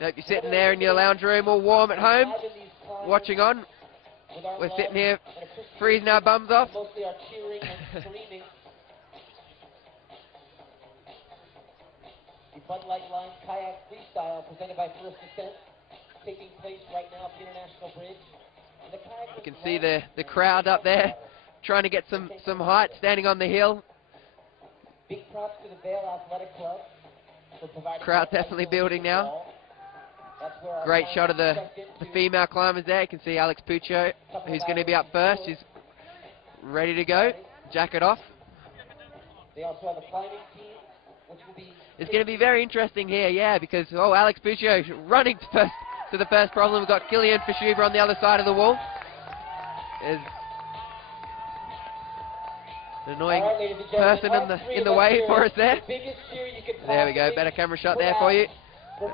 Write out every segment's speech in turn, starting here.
Hope you're sitting there in your lounge room all warm at home, watching on. We're sitting here freezing our bums off. Mostly are cheering and screaming. The Bud Light Line Kayak Freestyle presented by First Descent, taking place right now at the International Bridge. And the kayak You can see the crowd up there trying to get some height, standing on the hill. Big props to the Vail Athletic Club for providing. Crowd definitely building now. Great shot of the female climbers there. You can see Alex Puccio, who's going to be up first. She's ready to go. Jacket off. They also have a climbing team, which will be. It's going to be very interesting here, yeah, because Alex Puccio running to the first problem. We've got Kilian Fischuber on the other side of the wall. There's an annoying person in the way for us there. There we go. Better camera shot there for you.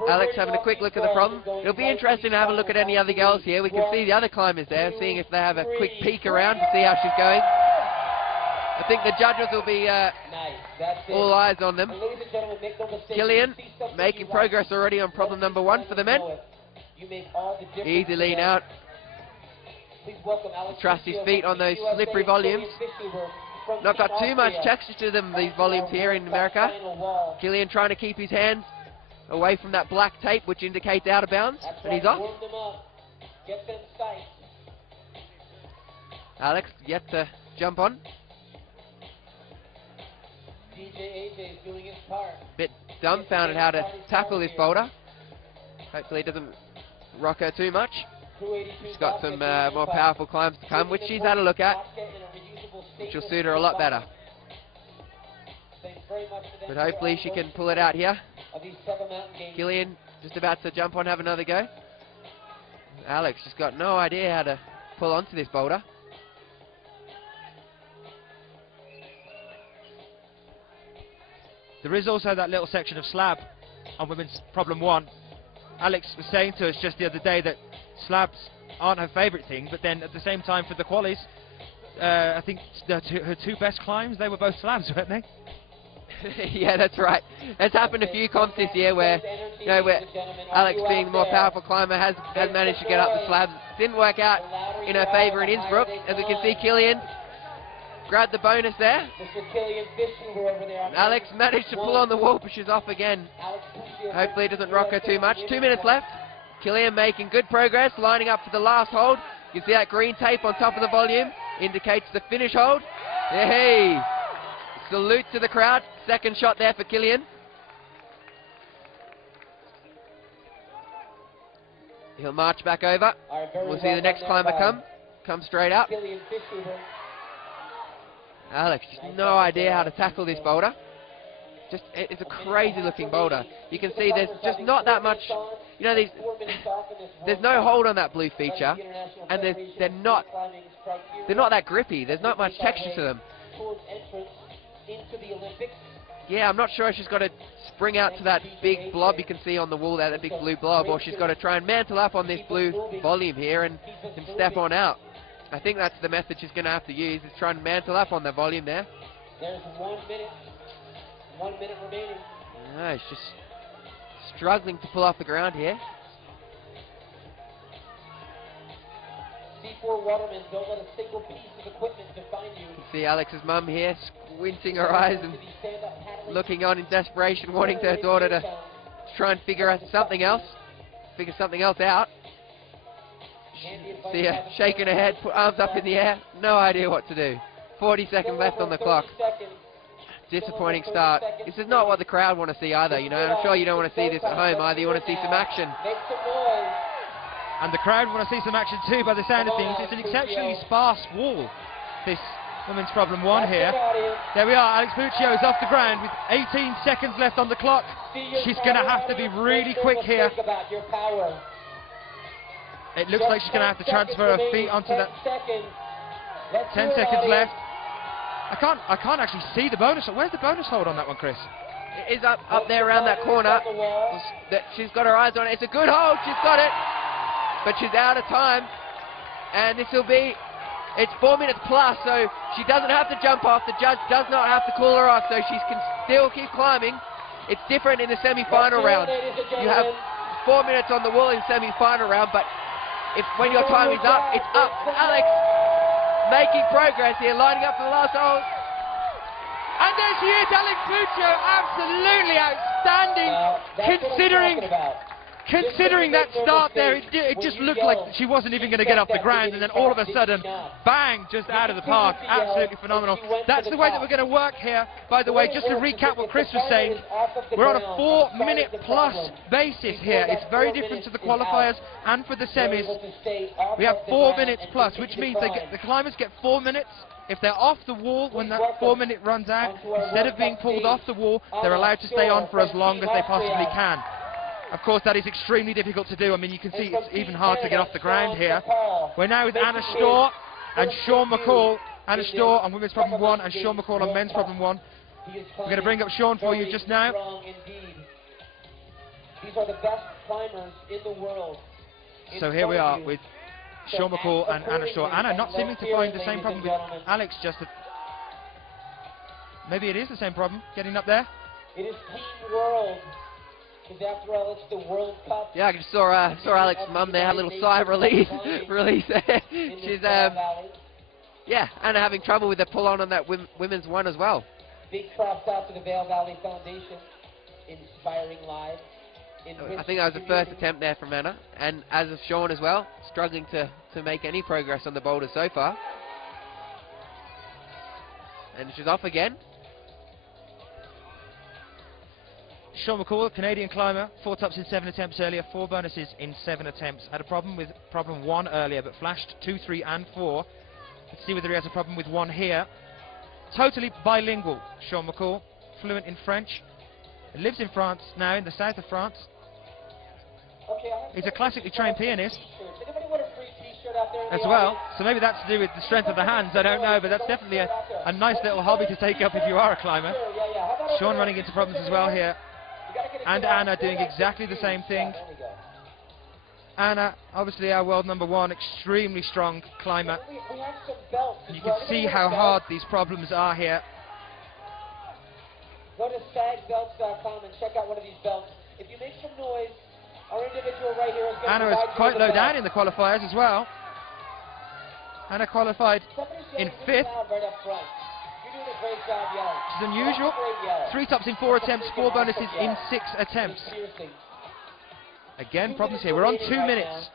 Alex having a quick look at the problem. It'll be interesting to have a look at any other girls here. We can see the other climbers there, seeing if they have a quick peek around to see how she's going. I think the judges will be all eyes on them. Kilian making progress already on problem number 1 for the men. Easy lean out. Trust his feet on those slippery volumes. Not got too much texture to them, these volumes here in America. Kilian trying to keep his hands away from that black tape which indicates out of bounds, and he's off. Alex yet to jump on. Bit dumbfounded how to tackle this boulder. Hopefully it doesn't rock her too much. She's got some more powerful climbs to come, which she's had a look at, which will suit her a lot better. But hopefully she can pull it out here. Kilian just about to jump on, have another go. Alex just got no idea how to pull onto this boulder. There is also that little section of slab on women's problem 1. Alex was saying to us just the other day that slabs aren't her favourite thing, but then at the same time for the qualies, I think her 2 best climbs, they were both slabs, weren't they? Yeah, that's right. It's happened a few comps this year where, where Alex, being the more powerful climber, has managed to get up the slabs. Didn't work out in her favour in Innsbruck. As we can see, Kilian grabbed the bonus there. Alex managed to pull on the wall, but she's off again. Hopefully it doesn't rock her too much. 2 minutes left. Kilian making good progress, lining up for the last hold. You can see that green tape on top of the volume indicates the finish hold. Hey! Salute to the crowd. Second shot there for Kilian. He'll march back over. We'll see the next climber come straight up. Alex, just no idea how to tackle this boulder. It's a crazy looking boulder. You can see there's just not that much, there's no hold on that blue feature, and they're not that grippy. There's not much texture to them. Yeah, I'm not sure if she's got to spring out to that big blob you can see on the wall there, that big blue blob, or she's got to try and mantle up on this blue volume here and step on out. I think that's the method she's going to have to use, is try and mantle up on the volume there. There's 1 minute. 1 minute remaining. No, it's just struggling to pull off the ground here. C4 Waterman, don't let a single piece of equipment define you. You can see Alex's mum here squinting her eyes and looking on in desperation, wanting her daughter to try and figure something else out. See her shaking her head, put arms up in the air, no idea what to do. 40 seconds left on the clock. Disappointing start. This is not what the crowd want to see either, and I'm sure you don't want to see this at home either. You want to see some action. And the crowd want to see some action too, by the sound of things. It's an exceptionally sparse wall, this women's problem 1 here. There we are, Alex Puccio is off the ground with 18 seconds left on the clock. She's going to have to be really quick here. It looks like she's going to have to transfer her feet onto that. 10 seconds left. I can't actually see the bonus. Where's the bonus hold on that one, Chris? It is up there around that corner. She's got her eyes on it. It's a good hold. She's got it. But she's out of time. And this will be, it's 4 minutes plus, so she doesn't have to jump off. The judge does not have to call her off, so she can still keep climbing. It's different in the semi-final round. You have 4 minutes on the wall in semi-final round, but when your time is up, it's up. Alex making progress here, lining up for the last hole. And there she is, Alex Puccio, absolutely outstanding, considering that start there. It just looked like she wasn't even going to get off the ground, and then all of a sudden, bang, just out of the park. Absolutely phenomenal. That's the way that we're going to work here. By the way, just to recap what Chris was saying, we're on a 4-minute plus basis here. It's very different to the qualifiers and for the semis. We have 4 minutes plus, which means the climbers get 4 minutes. If they're off the wall when that 4 minute runs out, instead of being pulled off the wall, they're allowed to stay on for as long as they possibly can. Of course, that is extremely difficult to do. I mean, you can see it's even hard to get off the ground here. We're now with Anna Storr and Sean McCall. Anna Storr on women's problem 1 and Sean McCall on men's problem 1. We're going to bring up Sean for you just now. These are the best climbers in the world. So here we are with Sean McCall and Anna Storr. Anna not seeming to find the same problem with Alex, just that maybe it is the same problem getting up there. It is Team World. Because after all, it's the World Cup. Yeah, I just saw Alex's mum there, had a little sigh of relief there. She's, yeah, Anna having trouble with the pull-on that women's one as well. Big props out to the Vail Valley Foundation, inspiring lives. I think that was the first attempt there from Anna, and as of Sean as well, struggling to make any progress on the boulder so far. And she's off again. Sean McCall, Canadian climber, 4 tops in 7 attempts earlier, 4 bonuses in 7 attempts. Had a problem with problem 1 earlier, but flashed 2, 3 and 4. Let's see whether he has a problem with 1 here. Totally bilingual, Sean McCall, fluent in French. He lives in France now, in the south of France. He's a classically trained pianist as well, so maybe that's to do with the strength of the hands, I don't know, but that's definitely a nice little hobby to take up if you are a climber. Sean running into problems as well here. And Anna doing exactly the same thing. Anna, obviously our world number 1, extremely strong climber. You can see how hard these problems are here. Go to sagbelts.com and check out one of these belts. If you make some noise, our individual right here is going to Anna is quite low down in the qualifiers as well. Anna qualified in 5th. Which is unusual. 3 tops in 4 attempts, 4 bonuses in 6 attempts. Again, problems here. We're on 2 minutes.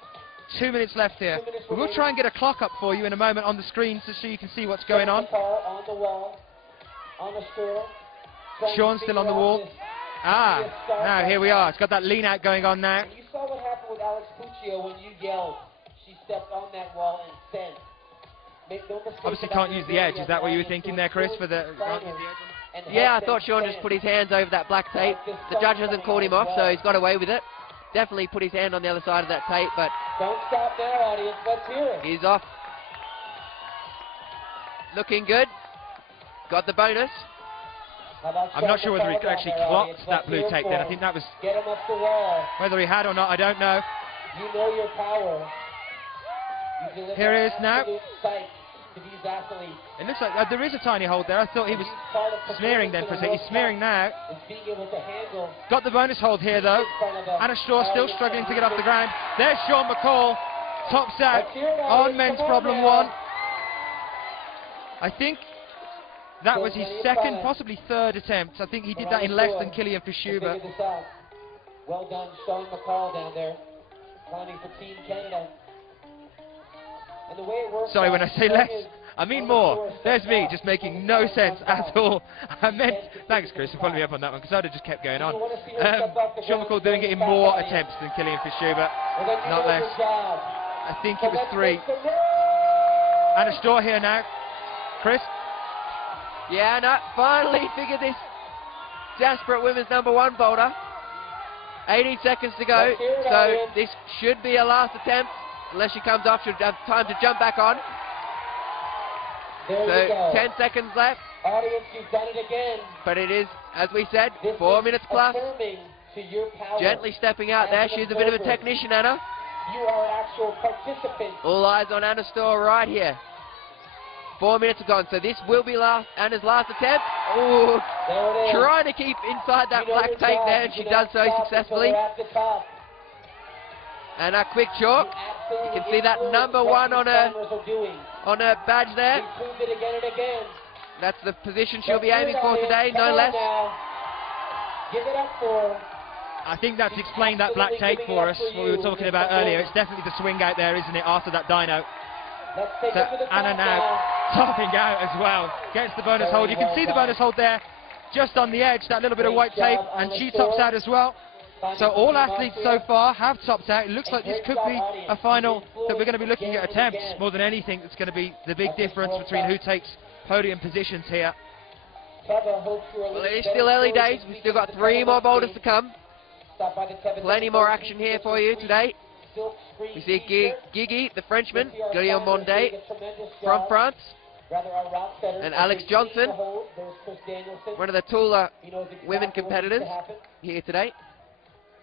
2 minutes left here. We will try and get a clock up for you in a moment on the screen so you can see what's going on. Sean's still on the wall. Now here we are. It's got that lean out going on now. You saw what happened with Alex Puccio when you yelled. She stepped on that wall and sent. Obviously can't use the edge. Is that what you were thinking there, Chris? For the yeah, I thought Sean just put his hands over that black tape. The judge hasn't called him off, so he's got away with it. Definitely put his hand on the other side of that tape, but don't stop there, audience. Let's hear it. He's off. Looking good. Got the bonus. I'm not sure whether he actually clocked that blue tape then. I think that was... Get him up the wall. Whether he had or not, I don't know. You know your power. Here he is now. It looks like there is a tiny hold there. I thought he was smearing then for a second. He's smearing now. Got the bonus hold here though. Anna Storr still struggling to get off the ground. There's Sean McCall. Tops out on men's problem 1. I think that was his 2nd, possibly 3rd attempt. I think he did that in less than Kilian Fischuber. Well done, Sean McCall down there, climbing for Team Canada. And the way it works. Sorry, when I say less, I mean more. There's me, just making no sense at all. I meant, thanks Chris for following me up on that one, because I'd have just kept going on. Sean McCall doing it in more attempts than Kilian Fischuber, not less. I think it was 3. Anna Storr here now. Chris? Yeah, Anna finally figured this desperate women's number 1 boulder. 18 seconds to go, so this should be a last attempt. Unless she comes off, she'll have time to jump back on. So 10 seconds left. Audience, you've done it again. But it is, as we said, 4 minutes plus. Gently stepping out there. She's a bit of a technician, Anna. You are an actual participant. All eyes on Anna Storr right here. 4 minutes are gone, so this will be Anna's last attempt. Ooh, trying to keep inside that black tape there, and she does so successfully. And a quick chalk. You can see that number 1 on her badge there. That's the position she'll be aiming for today, no less. Give it up for. I think that's explained that black tape for us, what we were talking about earlier. It's definitely the swing out there, isn't it, after that dyno. So Anna now topping out as well. Gets the bonus hold. You can see the bonus hold there, just on the edge, that little bit of white tape, and she tops out as well. So all athletes so far have topped out. It looks like this could be a final that we're going to be looking at attempts more than anything. That's going to be the big difference between who takes podium positions here. Well, it is still early days. We've still got 3 more boulders to come. Plenty more action here for you today. We see Gigi, the Frenchman, Guillaume Mondet from France, and Alex Johnson, one of the taller women competitors here today.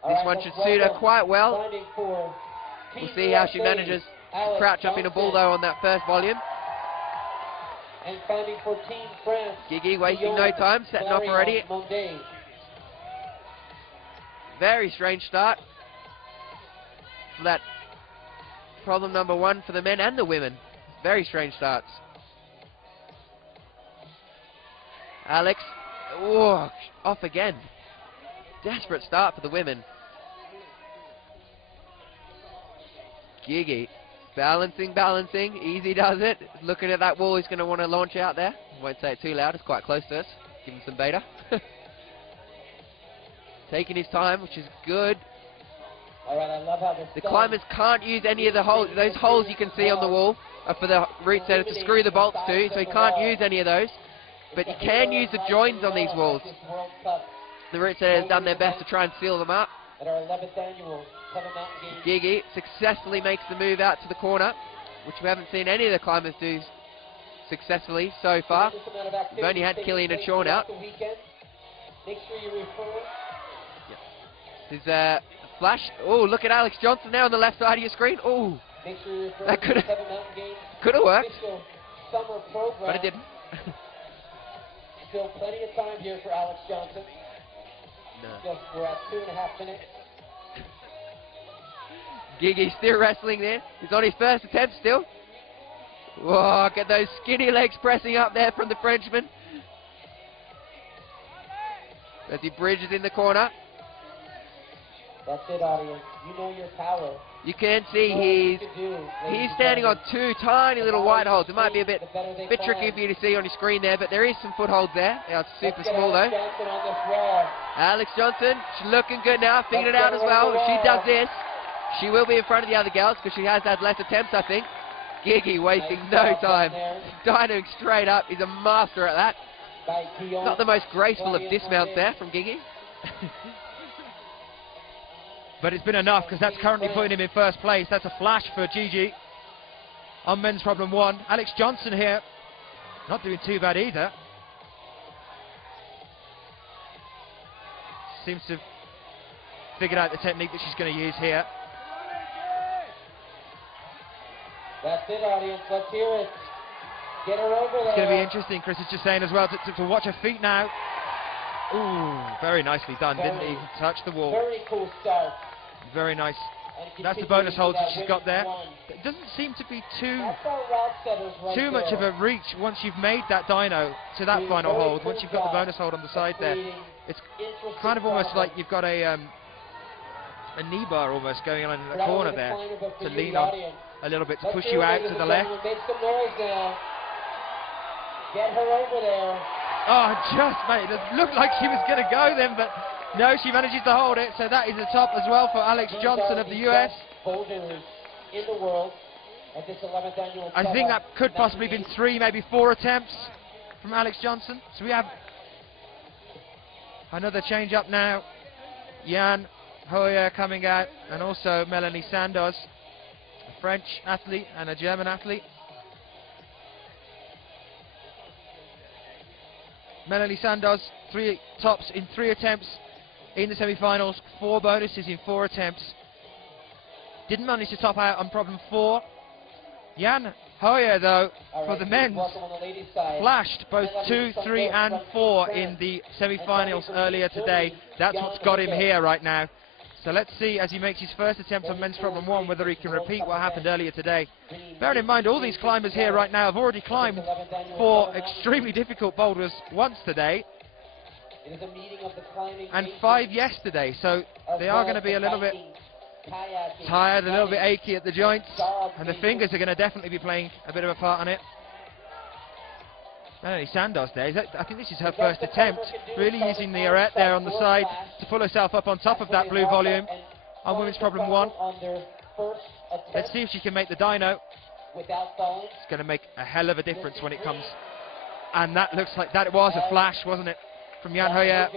This one should suit her quite well. We'll see how she manages to crouch up in a Boulder on that first volume. Gigi wasting no time, setting off already. Very strange start for that problem number 1 for the men and the women. Very strange starts. Alex, oh, off again. Desperate start for the women. Gigi, balancing, easy does it. Looking at that wall, he's going to want to launch out there. Won't say it too loud, it's quite close to us. Give him some beta. Taking his time, which is good. Alright, I love how the climbers can't use any of the holes. Those holes you can see on the wall are for the route setter to screw the bolts to, so he can't use any of those. But he can use the joins on these walls. The route setter has done their best to try and seal them up. Gigi successfully makes the move out to the corner, which we haven't seen any of the climbers do successfully so far. We've only had Killian and Sean out. There's a flash. Oh, look at Alex Johnson now on the left side of your screen. Oh, that could have worked, but it didn't. Still plenty of time here for Alex Johnson. No. We're at 2.5 minutes. Gigi still wrestling there. He's on his first attempt still. Whoa, get those skinny legs pressing up there from the Frenchman. As he bridges in the corner. That's it, audience. You know your power. You can see he's standing on 2 tiny little white holes. It might be a bit tricky for you to see on your screen there, but there is some footholds there. They are super small though. Alex Johnson, she's looking good now, figured it out as well. If she does this, she will be in front of the other girls because she has had less attempts, I think. Gigi wasting no time, dynoing straight up. He's a master at that. Not the most graceful of dismounts there from Gigi. But it's been enough because that's currently putting him in first place. That's a flash for Gigi on men's problem 1. Alex Johnson here, not doing too bad either. Seems to have figured out the technique that she's going to use here. That's it, audience. Let's hear it. Get her over there. It's going to be interesting, Chris is just saying as well, to watch her feet now. Ooh, very nicely done. Didn't even touch the wall. Very cool start. Very nice. That's the bonus hold that she's got there. It doesn't seem to be too much of a reach once you've made that dyno to that final hold. Once you've got the bonus hold on the side there, it's kind of almost like you've got a knee bar almost going on in the corner there to lean on a little bit to push you out to the left. Get her over there. Oh, just mate, it looked like she was going to go then, but no, she manages to hold it. So that is a top as well for Alex Johnson of the US. In the world at this 11th annual. I think that could possibly have been 3, maybe 4 attempts from Alex Johnson. So we have another change up now. Jan Hoyer coming out, and also Melanie Sandoz, a French athlete and a German athlete. Melanie Sandoz, 3 tops in 3 attempts in the semi-finals, 4 bonuses in 4 attempts. Didn't manage to top out on problem 4. Jan Hoyer, though, for the men's, flashed both 2, 3 and 4 in the semi-finals earlier today. That's what's got him here right now. So let's see, as he makes his first attempt on men's problem 1, whether he can repeat what happened earlier today. Bearing in mind, all these climbers here right now have already climbed 4 extremely difficult boulders once today, and 5 yesterday, so they are going to be a little bit tired, a little bit achy at the joints, and the fingers are going to definitely be playing a bit of a part on it. Melanie Sandos there, I think this is her first attempt, really using the arete there on the side to pull herself up on top of that blue volume on women's problem 1. Let's see if she can make the dyno. It's going to make a hell of a difference when it comes. And that looks like that was a flash, wasn't it, from Jan Hoyer.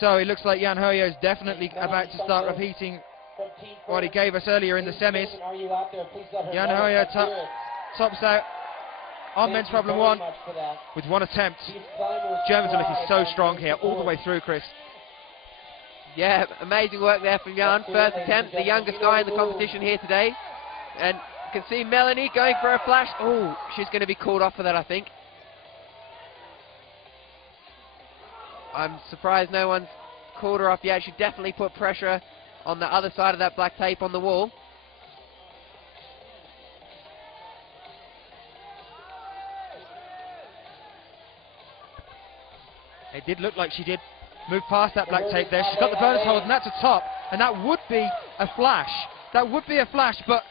So it looks like Jan Hoyer is definitely about to start repeating what he gave us earlier in the semis. Jan Hoyer tops out on men's problem 1 with 1 attempt. Germans are looking so strong here all the way through, Chris. Yeah, amazing work there from Jan. First attempt, the youngest guy in the competition here today. And you can see Melanie going for a flash. Oh, she's going to be called off for that, I think. I'm surprised no one's called her off yet. She definitely put pressure on the other side of that black tape on the wall. It did look like she did move past that black tape there. She's got the bonus hold, and that's a top, and that would be a flash. That would be a flash, but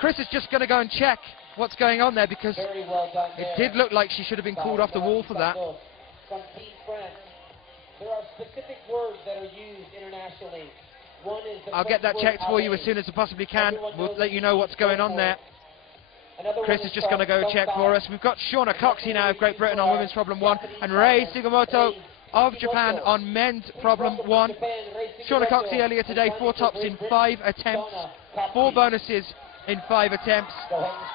Chris is just going to go and check what's going on there, because it did look like she should have been called off the wall for that. There are specific words that are used internationally. I'll get that checked for you as soon as I possibly can. We'll let you know what's going on there. Chris is just going to go check for us. We've got Shauna Coxey now of Great Britain on women's problem 1, and Rei Sugimoto of Japan on men's problem 1. Shauna Coxey earlier today, 4 tops in 5 attempts, 4 bonuses in 5 attempts.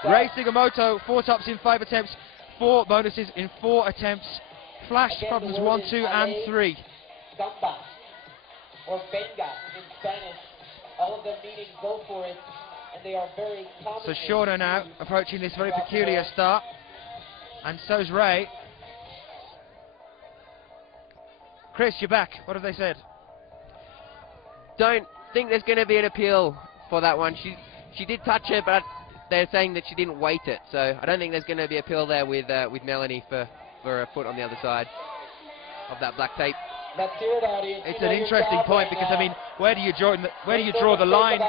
Rei Sugimoto, 4 tops in 5 attempts, 4 bonuses in 4 attempts. Flash problems 1, 2 and 3. Or benga in Spanish, all of them meaning go for it, and they are very common. So Shauna now approaching this very peculiar start, and so's Ray. Chris, you're back. What have they said? Don't think there's going to be an appeal for that one. She did touch it, but they're saying that she didn't weight it, so I don't think there's going to be appeal there with Melanie for a foot on the other side of that black tape. It's an interesting point, because I mean, where do you draw the line?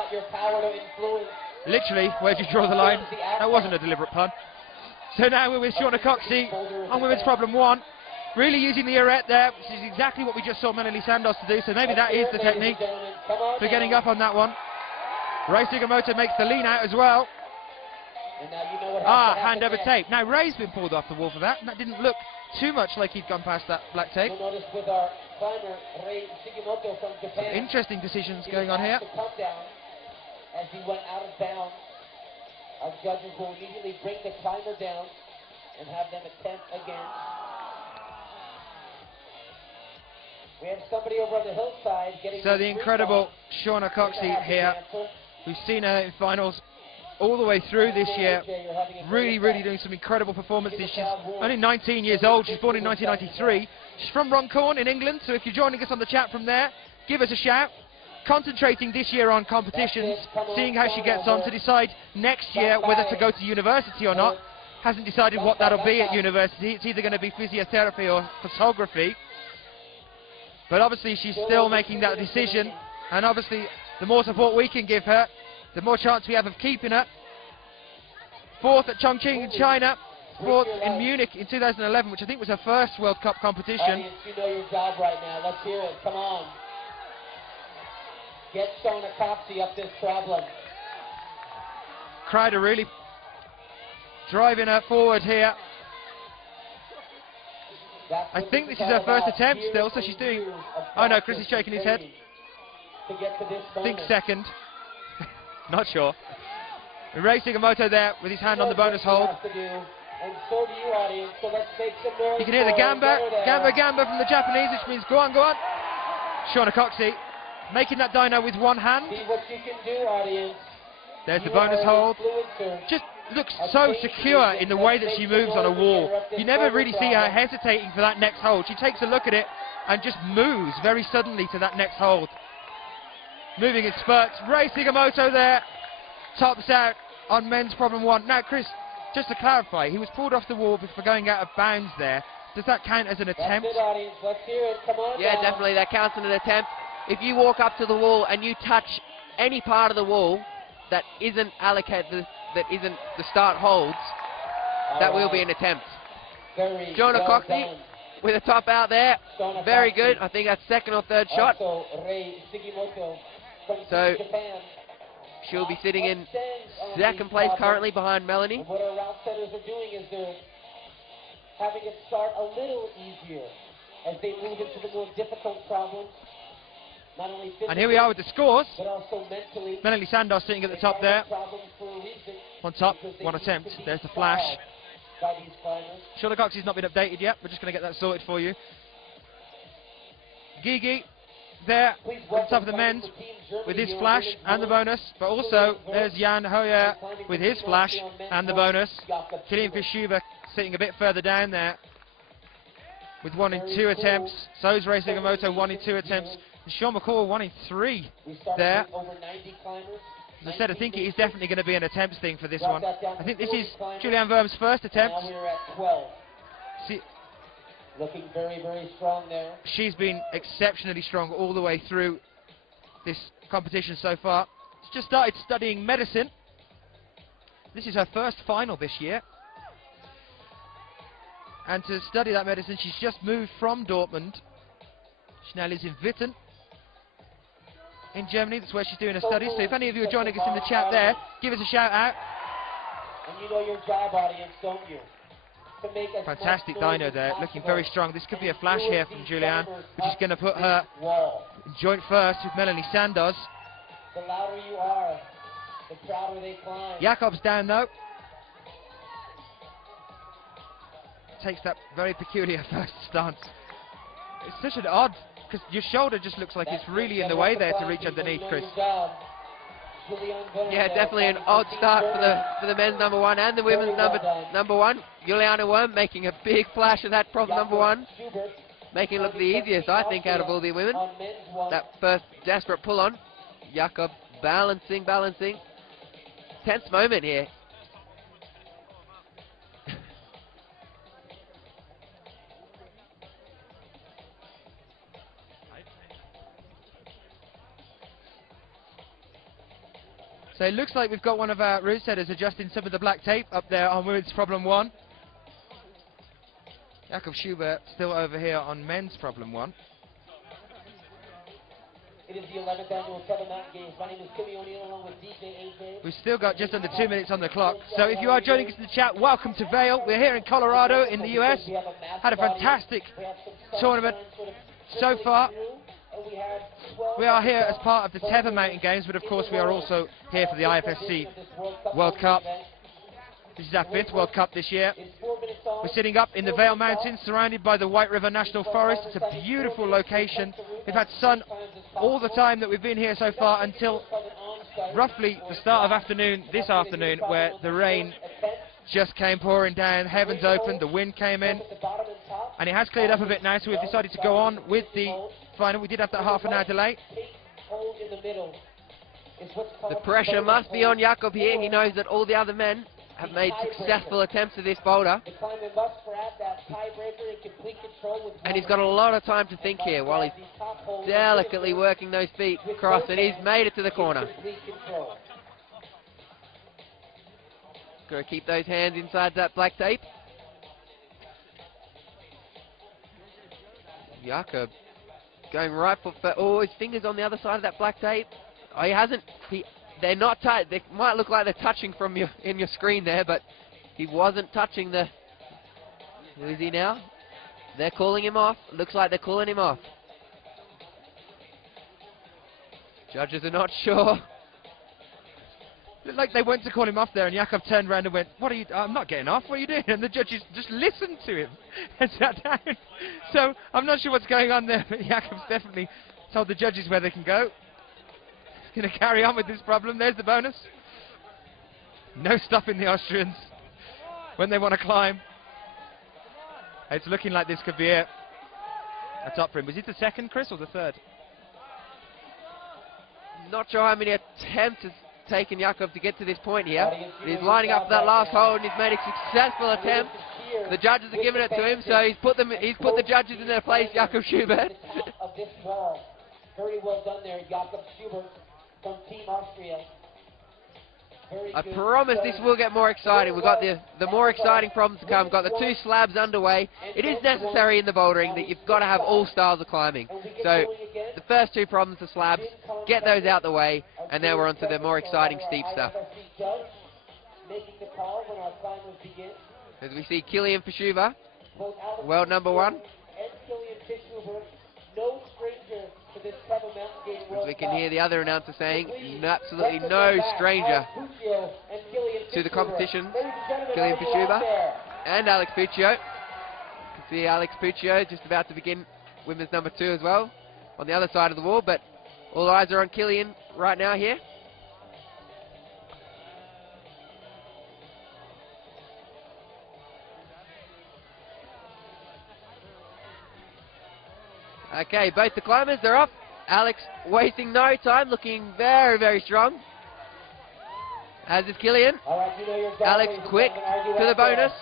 Literally, where do you draw the line? That wasn't a deliberate pun. So now we're with Shauna Coxey on women's problem 1, really using the arete there, which is exactly what we just saw Melanie Sandos to do. So maybe that is the technique for getting up on that one. Rei Sugimoto makes the lean out as well. Hand over tape. Now Ray's been pulled off the wall for that, and that didn't look too much like he'd gone past that black tape. Some interesting decisions going on here. As he went out of bounds, our judges will immediately bring the climber down and have them attempt again. We have somebody over on the hillside getting. So the incredible Shauna Coxey here. We've seen her in finals all the way through this year, really doing some incredible performances. She's only 19 years old. She's born in 1993. She's from Runcorn in England, so if you're joining us on the chat from there, give us a shout. Concentrating this year on competitions, seeing how she gets on to decide next year whether to go to university or not. Hasn't decided what that'll be at university. It's either going to be physiotherapy or photography. But obviously she's still making that decision, and obviously the more support we can give her, the more chance we have of keeping her. 4th at Chongqing in China, 4th in Munich in 2011, which I think was her first World Cup competition. Audience, you know your job right now. Let's hear it. Come on. Get Shauna Coxey up this problem. Crowd are really driving her forward here. I think this is her first attempt still, so she's doing... Oh no, Chris is shaking his head. I think second. Not sure. Rei Sugimoto there with his hand on the bonus hold. You can hear the gamba from the Japanese, which means go on, go on. Shauna Coxey making that dyno with one hand. See what you can do, audience. There's the bonus hold. Just looks so secure in the way that she moves on a wall. You never really see her hesitating for that next hold. She takes a look at it and just moves very suddenly to that next hold. Moving in spurts. Rei Sugimoto there tops out on men's problem 1. Now, Chris, just to clarify, he was pulled off the wall for going out of bounds there. Does that count as an attempt? That's it, audience. Let's hear it. Come on Yeah, down. definitely, that counts as an attempt. If you walk up to the wall and you touch any part of the wall that isn't allocated, that isn't the start holds, that will be an attempt. Jonah well Cockney done. with a top out there. Jonah Very Cockney. good. I think that's second or third shot. Also, Rei Sugimoto from So, Japan. She'll be sitting in Extends on second the place top. currently behind Melanie. And what our route setters are doing is they're having it start a little easier as they move into the more difficult problems. Not only physically, And here we are with the scores. but also mentally. Melanie Sandoz sitting at the top there. Problems for a reason, On top, because they one need attempt. to be There's the flash. solved by these climbers. Shorter Coxey's not been updated yet. We're just going to get that sorted for you. Gigi there Please on top of the welcome men's to Team Germany with his here on flash women's and the one. bonus. But also, there's Jan Hoyer with his flash and the bonus. Killian Fischuber sitting a bit further down there with 1 in 2 attempts. So is Rei Sugimoto, 1 in 2 attempts. And Sean McCall, 1 in 3 We started there. with over 90 climbers. As I said, I think it is definitely going to be an attempts thing for this Drop one. that down I think to this is 40 climbers. Julianne Verme's first attempt. Now we're at 12. See, Looking very, very strong there. she's been exceptionally strong all the way through this competition so far. She's just started studying medicine. This is her first final this year. And to study that medicine, she's just moved from Dortmund. She now lives in Witten in Germany. That's where she's doing her studies. So if any of you are joining us in the chat there, give us a shout out. And you know your job, audience, don't you? To make as Fantastic much noise dyno as there, looking possible. very strong. This could be a flash And here lure from these Julianne, climbers which is up going to put her this wall. in joint first with Melanie Sandoz. The louder you are, the prouder they climb. Jakob's down though. Takes that very peculiar first stance. It's such an odd, because your shoulder just looks like it's really in the way there to reach underneath, Chris. Yeah, definitely an odd start for the men's number 1 and the women's number 1. Juliana Worm making a big flash of that problem number 1. Making it look the easiest, I think, out of all the women. That first desperate pull on. Jakob balancing. Tense moment here. So it looks like we've got one of our route setters adjusting some of the black tape up there on women's problem 1. Jakob Schubert still over here on men's problem 1. It is the 11th annual Southern Mountain Games. My name is Kimmy O'Neill along with DJ AJ. We've still got just under 2 minutes on the clock. So if you are joining us in the chat, welcome to Vail. We're here in Colorado in the US. Had a fantastic tournament so far. We are here as part of the Tether Mountain Games, but of course we are also here for the IFSC World Cup. This is our 5th World Cup this year. We're sitting up in the Vail Mountains, surrounded by the White River National Forest. It's a beautiful location. We've had sun all the time that we've been here so far until roughly the start of afternoon, this afternoon, where the rain just came pouring down, heavens opened, the wind came in, and it has cleared up a bit now, so we've decided to go on with the final. We did have that half an hour delay. The pressure must be on Jakob here. He knows that all the other men have made successful attempts at this boulder. And he's got a lot of time to think here while he's delicately working those feet across, and he's made it to the corner. Got to keep those hands inside that black tape. Jakob going right foot first. Oh, his fingers on the other side of that black tape. Oh, he hasn't. They're not tight. They might look like they're touching from in your screen there, but he wasn't touching the. Who is he now? They're calling him off. Looks like they're calling him off. Judges are not sure. Looked like they went to call him off there, and Jakob turned around and went, "What are you? I'm not getting off. What are you doing?" And the judges just listened to him and sat down. So I'm not sure what's going on there, but Jakob's definitely told the judges where they can go. He's going to carry on with this problem. There's the bonus. No stopping the Austrians when they want to climb. It's looking like this could be it. That's up for him. Was it the second, Chris, or the third? Not sure how many attempts it's taken Yakov to get to this point here. He's lining up for that last hold, and he's made a successful attempt. The judges are giving it to him, so he's put the judges in their place, Jakub Schubert. Of this wall. Very well done there, Jakub Schubert from Team Austria. I promise this will get more exciting. We've got the more exciting problems to come. We've got the 2 slabs underway. It is necessary in the bouldering that you've got to have all styles of climbing. So the first 2 problems are slabs. Get those out the way, and then we're on to the more exciting steep stuff. As we see Kilian Fischuber, world number 1. As we can hear the other announcer saying, absolutely no stranger to the competition. Kilian Fischuber and Alex Puccio. You can see Alex Puccio just about to begin women's number 2 as well, on the other side of the wall, but all eyes are on Kilian right now here. Okay, both the climbers are off. Alex wasting no time, looking very, very strong. As is Kilian. Alex quick to the bonus.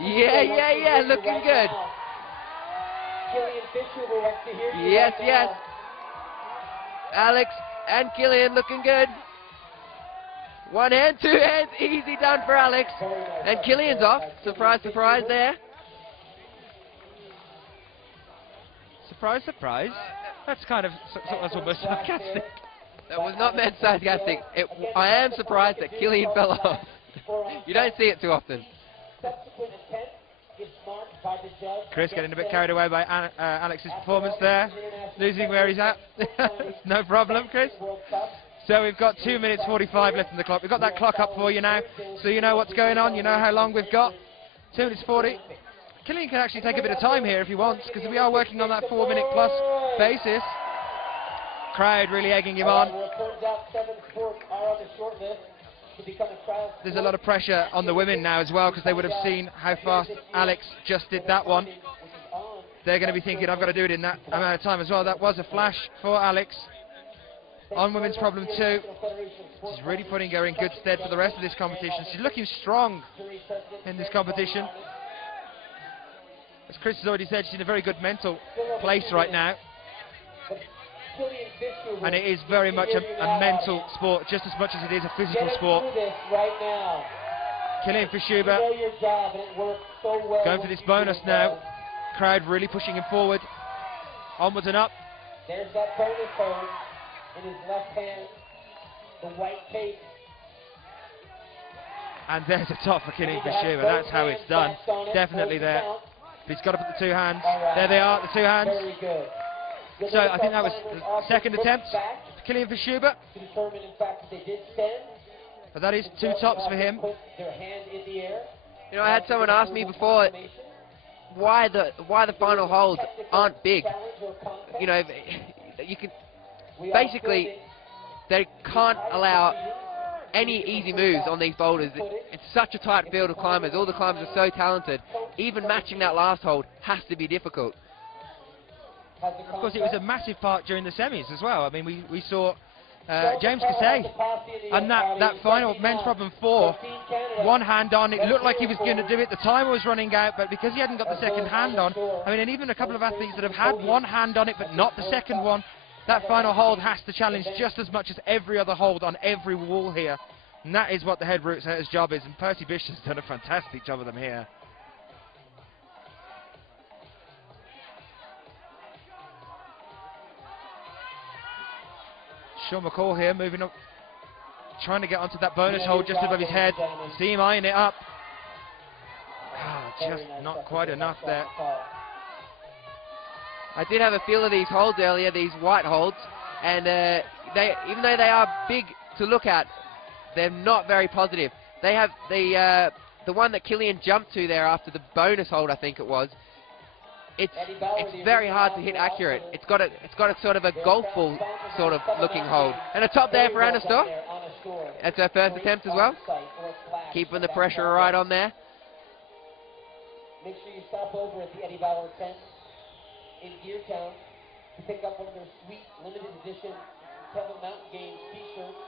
Yeah, looking good. Yes. Alex and Kilian looking good. 1 hand, 2 hands, easy done for Alex. And Kilian's off. Surprise, surprise there. Surprise, surprise. That's kind of that's almost sarcastic. That was not meant sarcastic. I am surprised that Kilian fell off. You don't see it too often. Chris getting a bit carried away by Alex's performance there. Losing where he's at. No problem, Chris. So we've got 2 minutes 45 left in the clock. We've got that clock up for you now, so you know what's going on. You know how long we've got. 2 minutes 40. Kilian can actually take a bit of time here if he wants, because we are working on that 4 minute plus basis. Crowd really egging him on. There's a lot of pressure on the women now as well, because they would have seen how fast Alex just did that one. They're going to be thinking, I've got to do it in that amount of time as well. That was a flash for Alex on women's problem 2. She's really putting her in good stead for the rest of this competition. She's looking strong in this competition. As Chris has already said, she's in a very good mental place right now. And it is very much a mental sport, just as much as it is a physical sport. Kilian Fischuber going for this bonus now. Crowd really pushing him forward. Onwards and up. There's that bonus hold in his left hand, the white tape. And there's a top for Kilian Fischuber. That's how it's done. Definitely there. He's got to put the 2 hands. There they are, the 2 hands. So I think that was the second attempt for Kilian Fischuber. But that is 2 tops for him. You know, I had someone ask me before why the final holds aren't big. You know, you can basically, they can't allow any easy moves on these boulders. It's such a tight field of climbers. All the climbers are so talented. Even matching that last hold has to be difficult. Of course, it was a massive part during the semis as well. I mean, we saw James Cassay on that final men's problem 4. 1 hand on. It looked like he was going to do it. The timer was running out, but because he hadn't got the second hand on, I mean, and even a couple of athletes that have had 1 hand on it but not the second one, that final hold has to challenge just as much as every other hold on every wall here. And that is what the head route setter's job is, and Percy Bish has done a fantastic job of them here. Sean McCall here, moving up, trying to get onto that bonus hold just above his head. See him eyeing it up. Just not quite enough there. I did have a feel of these holds earlier, these white holds, and even though they are big to look at, they're not very positive. They have the one that Kilian jumped to there after the bonus hold, I think it was. It's very hard to hit accurate. It's got a sort of a golf ball sort of looking hold. And a top there for Anna Storr. That's her first attempt as well. Keeping the pressure right on there. Make sure you stop over at the Eddie Bauer tent in Geartown to pick up one of their sweet limited edition Kevin Mountain Games t-shirts.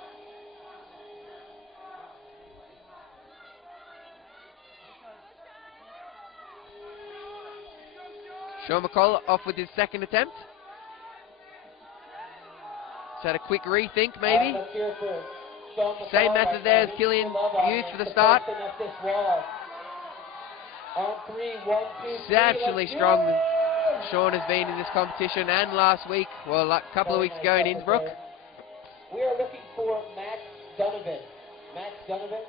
Sean McCall off with his second attempt. Just had a quick rethink, maybe. Same method there as Killian used for the start. Exceptionally strong Sean has been in this competition, and last week, well, a couple of weeks ago in Innsbruck. We are looking for Max Donovan. Max Donovan,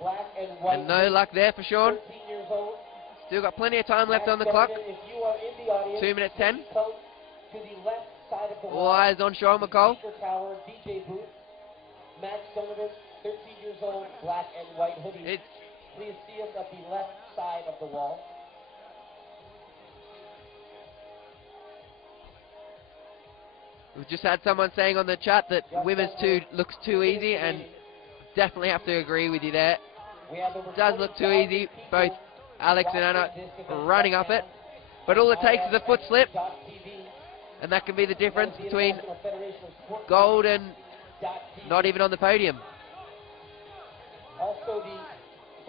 black and white. And no luck there for Sean. 13 years old. Still got plenty of time left on the clock. 2 minutes 10. All eyes on Sean McCall. Tower, DJ booth. Max Donovan, 13 years old, black and white hoodie. Please see us at the left side of the wall. We've just had someone saying on the chat that women's 2 looks too easy, and definitely have to agree with you there. It does look too easy. Both Alex and Anna running up it, but all it takes is a foot slip, and that can be the difference between gold and not even on the podium.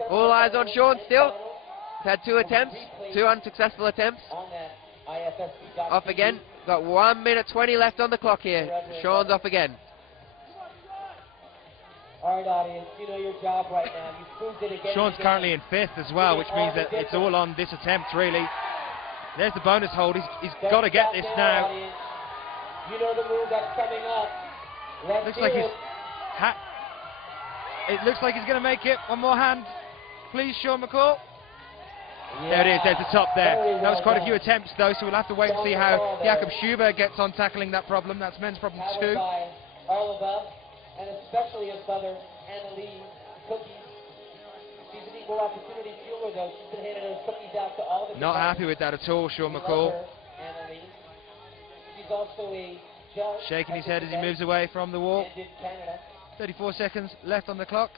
All eyes on Sean still. He's had 2 attempts, 2 unsuccessful attempts. Off again. Got 1 minute 20 left on the clock here. Sean's off again. All right, audience, you know your job right now. You've proved it again. Sean's currently in 5th as well, which means that it's all on this attempt, really. There's the bonus hold. He's got to get this now. You know the move that's coming up. Looks like he's it looks like he's going to make it. One more hand, please, Sean McCall. There it is, there's the top there. That was quite a few attempts though, so we'll have to wait and see how Jakob Schuber gets on tackling that problem. That's men's problem 2. All of us, and especially his mother, Anna Lee, cookies. She's an equal opportunity fueler though. She's been handing those cookies out to all the Not happy with that at all, Sean McCall. Anna Lee. She's also a judge. Shaking his head as he moves away from the wall. 34 seconds left on the clock.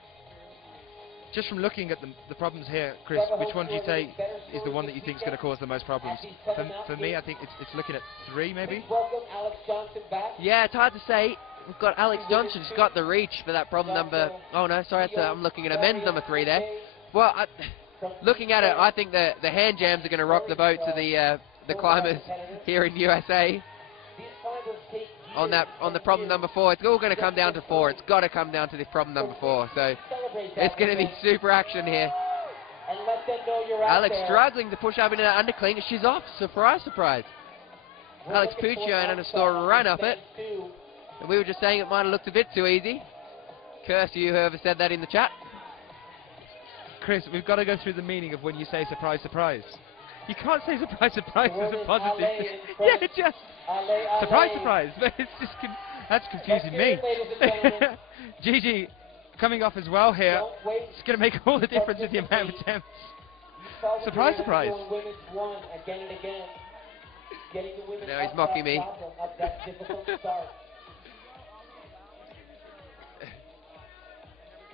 Just from looking at the problems here, Chris, which one do you say is the one that you think is going to cause the most problems? For me, I think it's looking at 3 maybe. Yeah, it's hard to say. We've got Alex Johnson who's got the reach for that problem number. Oh no, sorry, I'm looking at a men's number 3 there. Well, looking at it, I think the hand jams are going to rock the boat to the climbers here in USA. On the problem number 4, it's all going to come down to 4. It's got to come down to this problem number 4. So it's going to be super action here. Alex struggling to push up into that undercling. She's off. Surprise, surprise. Alex Puccio and Anna Storr run up it. And we were just saying it might have looked a bit too easy. Curse you, whoever said that in the chat. Chris, we've got to go through the meaning of when you say surprise, surprise. You can't say surprise, surprise as a positive. Yeah, just surprise, surprise. But it's just that's confusing me. Gigi coming off as well here. It's going to make all the difference in the amount of attempts. Surprise, surprise. Now he's mocking me.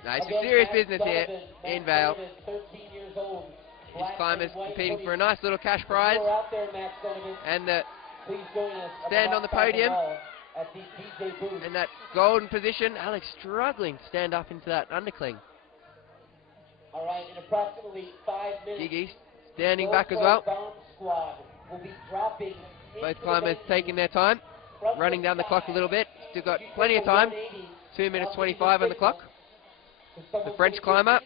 No, it's a serious business here in Vail. These climbers competing for a nice little cash prize and the stand on the podium in that golden position. Alex struggling to stand up into that undercling. All right, in approximately 5 minutes, Gigi standing back as well. Will be dropping. Both climbers taking their time, running down the clock a little bit. Still got plenty of time. 2 minutes 25 on the clock. The French climber,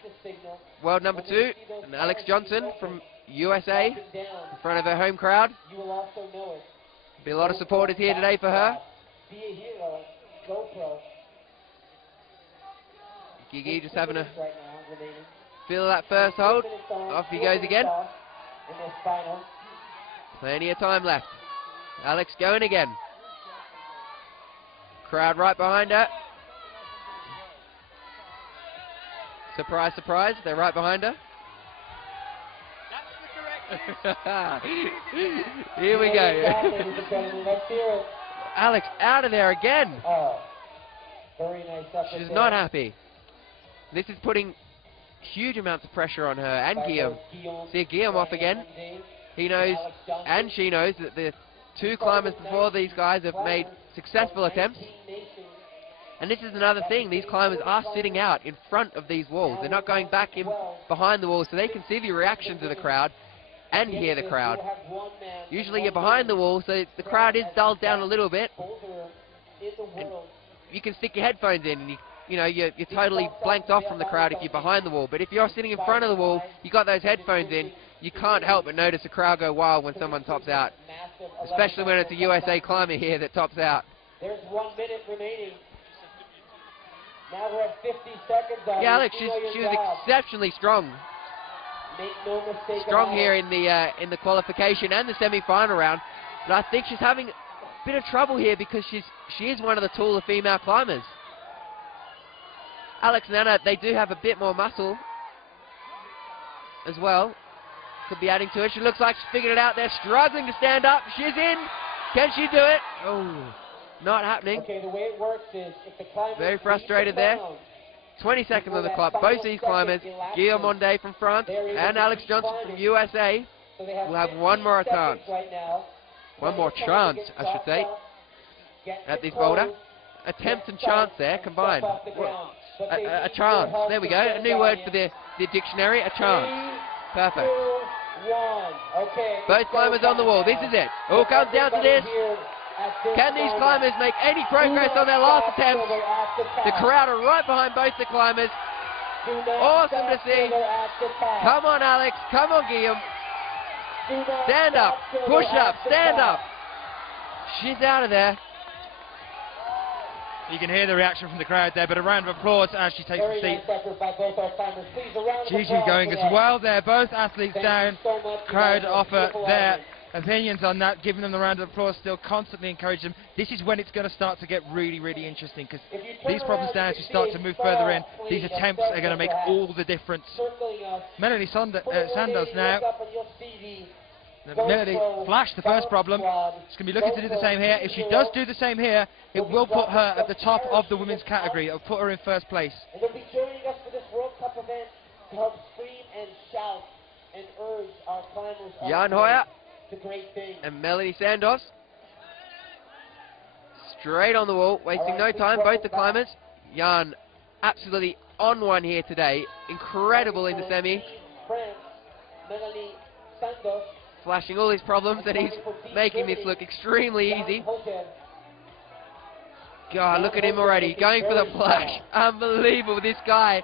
world number 2, and Alex Johnson from USA, in front of her home crowd. Be a lot of supporters here today for her. Gigi just having a feel of that first hold. Off he goes again. Plenty of time left. Alex going again. Crowd right behind her. Surprise, surprise, they're right behind her. That's the correct Here we go. Alex out of there again. Very nice. She's not happy. This is putting huge amounts of pressure on her and Guillaume. See Guillaume off again. He knows, and she knows, that the two climbers before these guys have made successful attempts. And this is another thing, these climbers are sitting out in front of these walls. They're not going back in behind the walls, so they can see the reactions of the crowd and hear the crowd. Usually you're behind the wall, so the crowd is dulled down a little bit. And you can stick your headphones in, and you're totally blanked off from the crowd if you're behind the wall. But if you're sitting in front of the wall, you got those headphones in, you can't help but notice the crowd go wild when someone tops out. Especially when it's a USA climber here that tops out. There's 1 minute remaining. Now we're at 50 seconds. Yeah, Alex, she was exceptionally strong. Make no mistake Strong here in the qualification and the semi-final round. But I think she's having a bit of trouble here because she is one of the taller female climbers. Alex and Anna, they do have a bit more muscle as well. Could be adding to it. She looks like she's figured it out. They're struggling to stand up. She's in. Can she do it? Oh, not happening. Okay, the way it works is if the climber very frustrated there. 20 seconds on the clock. Both these climbers, Guillaume Monde from France and Alex Johnson from USA, will have one more chance. One more chance, I should say, at this boulder. Attempt and chance there combined. A chance. There we go. A new word for the dictionary. A chance. Perfect. Both climbers on the wall. This is it. All comes down to this. Can these climbers make any progress on their last attempt? The crowd are right behind both the climbers. Awesome to see. Come on, Alex. Come on, Guillaume. Stand up. Push up. Stand up. She's out of there. You can hear the reaction from the crowd there, but a round of applause as she takes the seat. Gigi going as well there. Both athletes down. Crowd offer their opinions on that, giving them the round of applause, still constantly encourage them. This is when it's going to start to get really, really interesting, because these problems down, as we start to move further in, these attempts are going to make all the difference. Melanie Sandoz now. Melanie flashed the first problem. She's going to be looking to do the same here. If she does do the same here, it will put her at the top of the women's category. It will put her in first place. And they'll be joining us for this World Cup event to help scream and shout and urge our climbers Jan Hoyer to great things. and Melanie Sandoz. Straight on the wall, wasting no time, both the climbers. Jan absolutely on one here today. Incredible in the semi. Melanie Sandoz. Flashing all his problems, and he's making this look extremely easy. God, look at him already, going for the flash. Unbelievable, this guy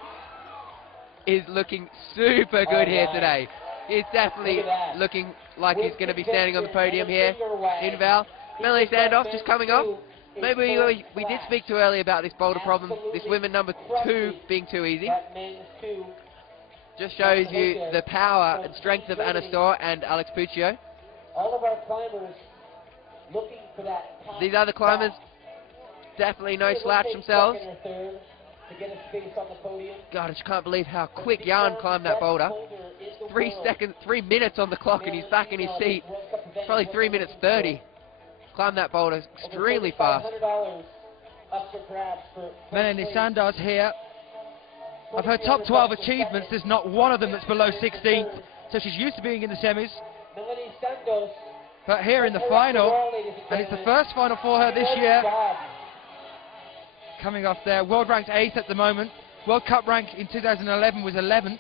is looking super good here today. He's definitely looking like he's going to be standing on the podium here in Vail. Melanie Sandoz just coming off. Maybe we did speak to earlier about this boulder problem, this women number 2 being too easy. Just shows you the power and strength of Anna Storr and Alex Puccio. All of our climbers looking for that. These other climbers, definitely no slouch themselves. God, I just can't believe how quick Jan climbed that boulder. 3 minutes on the clock and he's back in his seat. Probably 3 minutes 30. Climbed that boulder extremely fast. Melanie Sandoz here. Of her top 12 achievements, there's not one of them that's below 16th, so she's used to being in the semis. But here in the final, and it's the first final for her this year. Coming off there, world ranked 8th at the moment. World Cup rank in 2011 was 11th.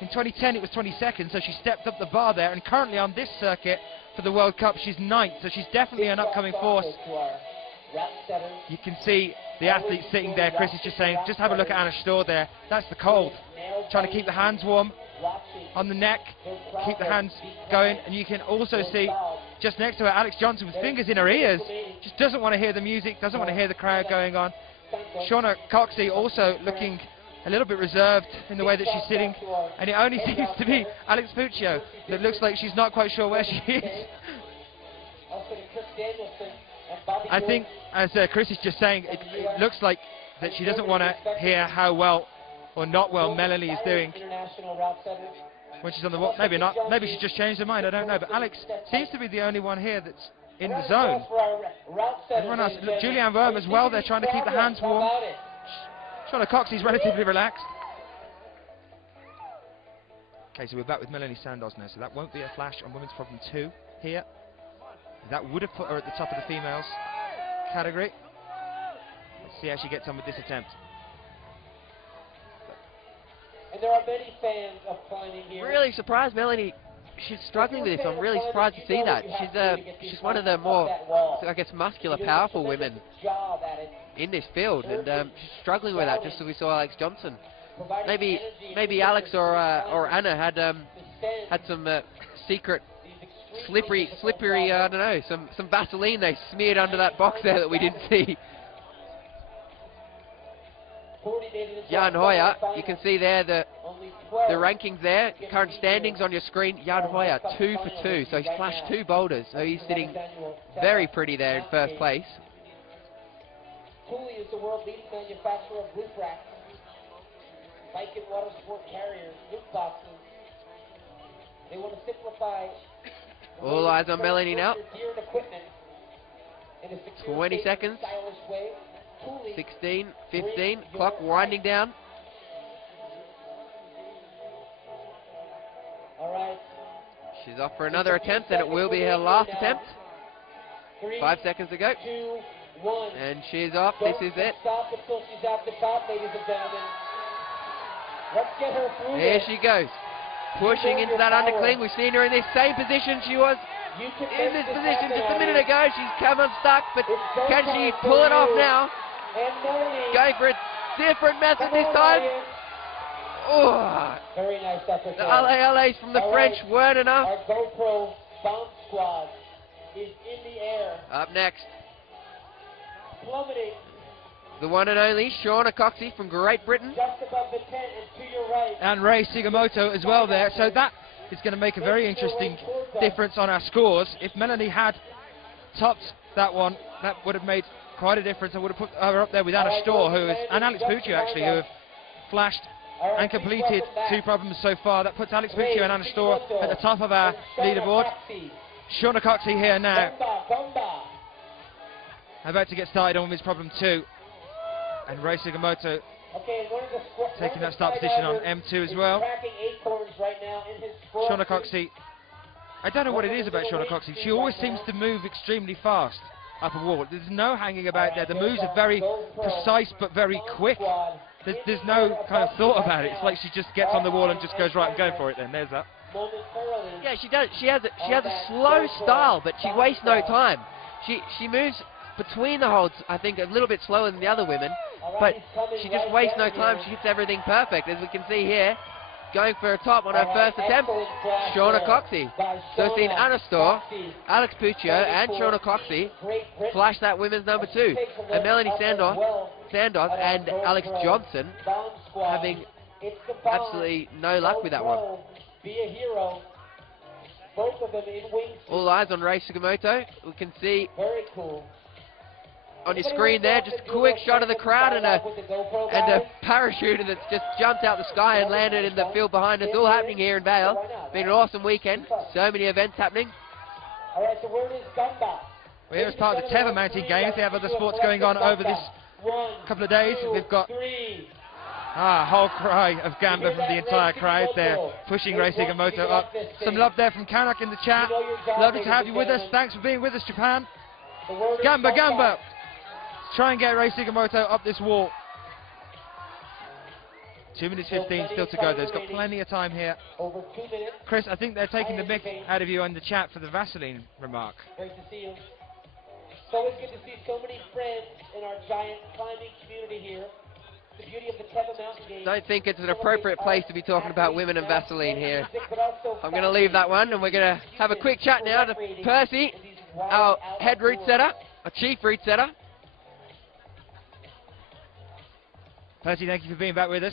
In 2010 it was 22nd, so she stepped up the bar there, and currently on this circuit for the World Cup she's 9th, so she's definitely an upcoming force. You can see the athletes sitting there. Chris is just saying, just have a look at Anna Storr there. That's the cold. Trying to keep the hands warm on the neck, keep the hands going. And you can also see just next to her, Alex Johnson with fingers in her ears. Just doesn't want to hear the music, doesn't want to hear the crowd going on. Shauna Coxey also looking a little bit reserved in the way that she's sitting. And it only seems to be Alex Puccio that looks like she's not quite sure where she is. I think, as Chris is just saying, it looks like that she doesn't want to hear how well or not well Melanie is doing when she's on the wall. Maybe not. Maybe she's just changed her mind. I don't know. But Alex seems to be the only one here that's in the zone. Everyone else, look, Julianne Worm as well. They're trying to keep the hands warm. Shauna Coxey's relatively relaxed. Okay, so we're back with Melanie Sandoz now, so that won't be a flash on women's problem 2 here. That would have put her at the top of the females category. Let's see how she gets on with this attempt. And there are many fans of climbing here. Really surprised, Melanie. She's struggling with this. I'm really surprised to see that. She's one of the more, I guess, muscular, powerful women in this field, and she's struggling with that. Just as we saw Alex Johnson. Maybe Alex or Anna had some secret slippery, I don't know, some Vaseline they smeared under that box there that we didn't see. Jan Hoyer, you can see there the rankings there, current standings on your screen. Jan Hoyer, 2 for 2, so he's flashed 2 boulders, so he's sitting very pretty there in first place. Thule is the world leading manufacturer of roof racks, bike and water sport carriers, roof boxes. They want to simplify. All eyes on Melanie now. Gear and equipment in a secure, 20 seconds. stylish way. 16, 15, clock winding down. All right. She's off for another attempt, and it will be her last attempt. 5 seconds to go. 2, 1. And she's off. This is it. Stop until she's at the top, ladies and gentlemen. Let's get her through. There she goes. Pushing into that undercling. We've seen her in this same position she was in this position just a minute ago. She's come unstuck, but can she pull it off now? Going for a different method this time. Oh, very nice effort. the LAs from the French weren't enough. Our GoPro bomb squad is in the air. Up next, Plummeting the one and only Shauna Coxey from Great Britain. just above the tent and to your right. And Ray Sugimoto as well there, so that is going to make a very interesting difference on our scores. If Melanie had topped that one, that would have made quite a difference. I would have put her up there with Anna Storr, and Alex Puccio actually, who have flashed and completed 2 problems so far. That puts Alex Puccio and Anna Storr at the top of our leaderboard. Shauna Coxey here now, about to get started on his problem 2. And Ray Sugimoto taking that start position on M2 as well. Shauna Coxey, I don't know what it is about Shauna Coxey. She always seems to move extremely fast up a wall. There's no hanging about there. The moves are very precise but very quick. There's no kind of thought about it. It's like she just gets on the wall and just goes, right, I'm going for it then. There's that. Yeah, she does. She has a slow style, but she wastes no time. She moves between the holds, I think, a little bit slower than the other women, but she just wastes no time. She hits everything perfect, as we can see here. Going for a top on her first attempt, Shauna Coxey. So we've seen Anna Storr, Alex Puccio, and Shauna Coxey flash that women's number 2. And Melanie Sandoz and Alex Johnson having absolutely no luck with that one. Be a hero. Both of them in wings. All eyes on Ray Sugimoto. We can see Very cool. on your screen there just a quick shot of the crowd and a parachuter that's just jumped out the sky and landed in the field behind us. All happening here in Vail. Been an awesome weekend. So many events happening. All right, so where is Gamba? We're here as part of the Teva Mountain Games. They have other sports going on over this couple of days. We've got a whole cry of Gamba from the entire crowd there, pushing Ray Sugimoto up. Some love there from Kanak in the chat. Lovely to have you with us. Thanks for being with us, Japan. Gamba, Gamba. Let's try and get Ray Sugimoto up this wall. 2 minutes 15 still to go. There's got plenty of time here. Over 2 minutes. Chris, I think they're taking the mick out of you in the chat for the Vaseline remark. Great to see you. It's always good to see so many friends in our giant climbing community here. The beauty of the Teva Mountain Games. Don't think it's an appropriate place to be talking about women and Vaseline here. I'm going to leave that one, and we're going to have a quick chat now to Percy, our head route setter, our chief route setter. Percy, thank you for being back with us.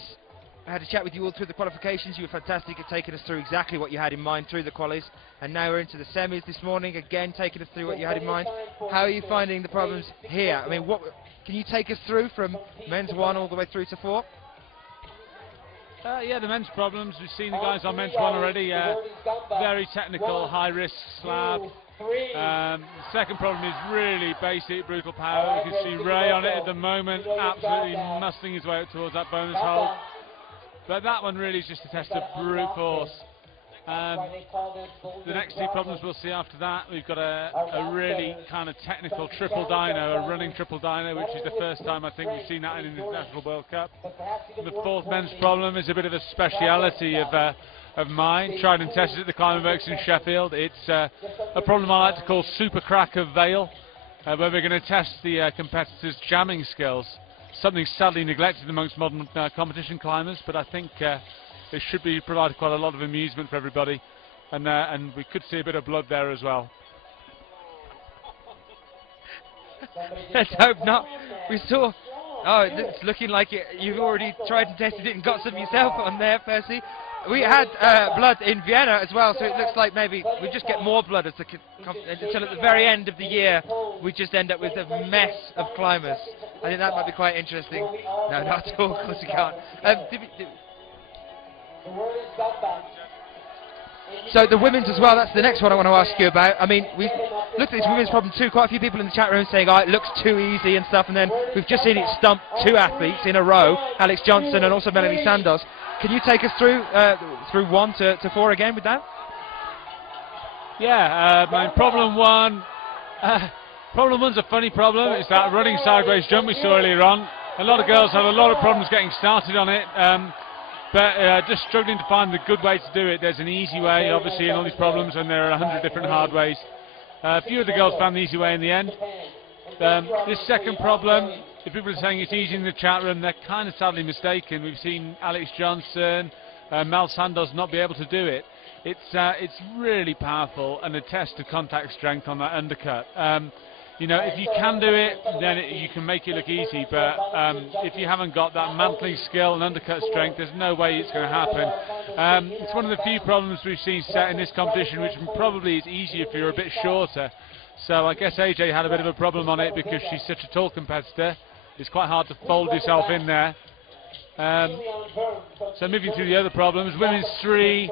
I had a chat with you all through the qualifications. You were fantastic at taking us through exactly what you had in mind through the qualies. And now we're into the semis this morning, again taking us through what you had in mind. How are you finding the problems here? I mean, what can you take us through from men's 1 all the way through to 4? Yeah, the men's problems. We've seen the guys on men's 1 already. Very technical, high-risk slab. Second problem is really basic, brutal power. You can see Ray on it at the moment, absolutely muscling his way up towards that bonus hole. But that one really is just a test of brute force. The next two problems we'll see after that, we've got a really kind of technical triple dyno, a running triple dyno, which is the first time I think we've seen that in the International World Cup. The fourth men's problem is a bit of a speciality of mine, tried and tested at the Climbing Works in Sheffield. It's a problem I like to call super crack of Vail, where we're going to test the competitors' jamming skills, something sadly neglected amongst modern competition climbers, but I think it should be provided quite a lot of amusement for everybody, and we could see a bit of blood there as well. Let's hope not. We saw. Oh, it's looking like you've already tried and tested it and got some yourself on there, Percy. We had blood in Vienna as well, so it looks like maybe we just get more blood until at the very end of the year we just end up with a mess of climbers. I think that might be quite interesting. No, not at all, of course you can't. So the women's as well, that's the next one I want to ask you about. I mean, we've looked at this women's problem too. Quite a few people in the chat room saying, oh, it looks too easy and stuff, and then we've just seen it stump two athletes in a row, Alex Johnson and also Melanie Sandoz. Can you take us through 1 to 4 again with that? Yeah, my problem one. Problem one's a funny problem. It's that running sideways jump we saw earlier on. A lot of girls have a lot of problems getting started on it, but just struggling to find the good way to do it. There's an easy way, obviously, in all these problems, and there are 100 different hard ways. A few of the girls found the easy way in the end. This second problem, if people are saying it's easy in the chat room, they're kind of sadly mistaken. We've seen Alex Johnson, Mel Sandoz not be able to do it. It's really powerful and a test of contact strength on that undercut. You know, if you can do it, then you can make it look easy, but if you haven't got that mantling skill and undercut strength, there's no way it's going to happen. It's one of the few problems we've seen set in this competition, which probably is easier if you're a bit shorter. So I guess AJ had a bit of a problem on it because she's such a tall competitor. It's quite hard to fold yourself in there. So moving through the other problems, women's three,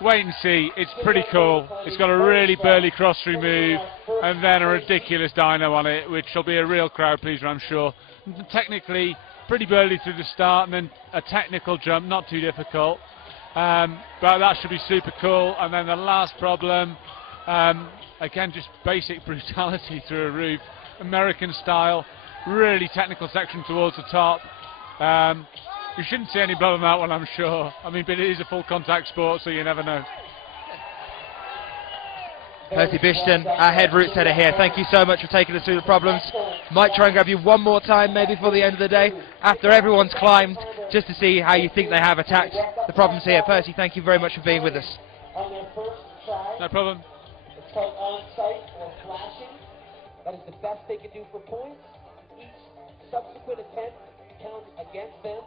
wait and see, it's pretty cool. It's got a really burly cross-through move and then a ridiculous dyno on it, which will be a real crowd pleaser, I'm sure. And technically, pretty burly through the start and then a technical jump, not too difficult. But that should be super cool. And then the last problem, again, just basic brutality through a roof, American style. Really technical section towards the top. You shouldn't see any blood on that one, I'm sure. I mean, but it is a full contact sport, so you never know. Percy Bishton, our head route setter here. Thank you so much for taking us through the problems. Might try and grab you one more time, maybe before the end of the day, after everyone's climbed, just to see how you think they have attacked the problems here. Percy, thank you very much for being with us. No problem. It's called on-site or flashing. That is the best they can do for points. Subsequent attempt counts against them,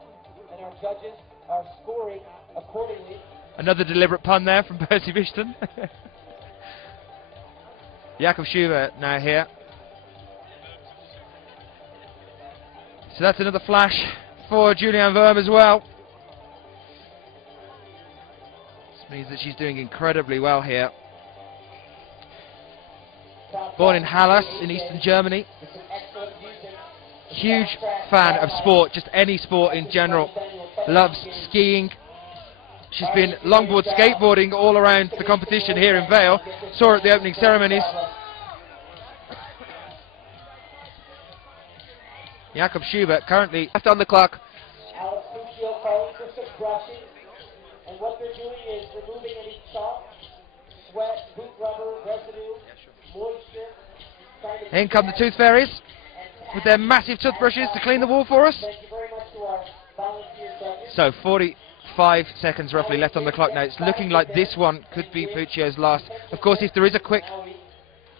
and our judges are scoring accordingly. Another deliberate pun there from Percy Bishton. Jakob Schubert now here. So that's another flash for Julianne Verme as well. This means that she's doing incredibly well here. Born in Halle in eastern Germany. Huge fan of sport, just any sport in general. Loves skiing. She's been longboard skateboarding all around the competition here in Vail. Saw her at the opening ceremonies. Jakob Schubert currently left on the clock. Alex Puccio calling for some brushing, and what they're doing is removing any chalk, sweat, boot rubber, residue, moisture. In come the Tooth Fairies with their massive toothbrushes to clean the wall for us. Thank you very much to our volunteer judges. So 45 seconds roughly left on the clock now. It's looking like this one could be Puccio's last. Of course, if there is a quick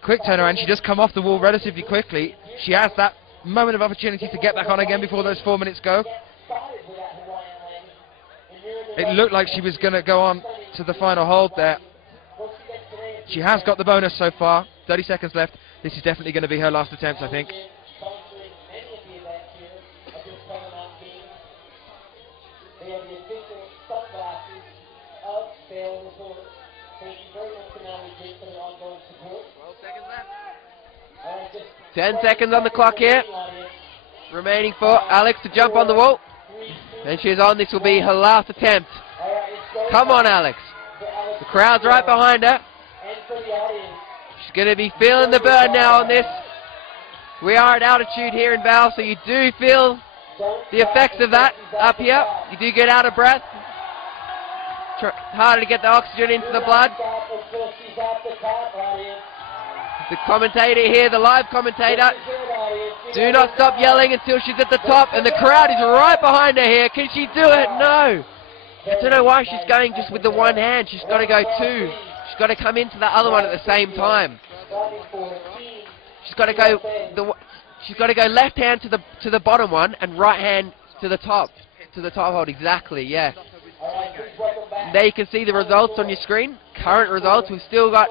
turnaround, she does come off the wall relatively quickly. She has that moment of opportunity to get back on again before those 4 minutes go. It looked like she was going to go on to the final hold there. She has got the bonus so far. 30 seconds left. This is definitely going to be her last attempt, I think. Ten 10 seconds on the clock here. Remaining for Alex to jump on the wall. And she's on. This will be her last attempt. Come on, Alex. The crowd's right behind her. She's going to be feeling the burn now on this. We are at altitude here in Vail, so you do feel the effects of that up here. You do get out of breath. Harder to get the oxygen into the blood. The commentator here, the live commentator, do not stop yelling until she's at the top, and the crowd is right behind her here. Can she do it? No. I don't know why she's going just with the one hand. She's got to go two. She's got to come into the other one at the same time. She's got to go left hand to the bottom one and right hand to the top hold. Exactly, yeah. There you can see the results on your screen. Current results. We've still got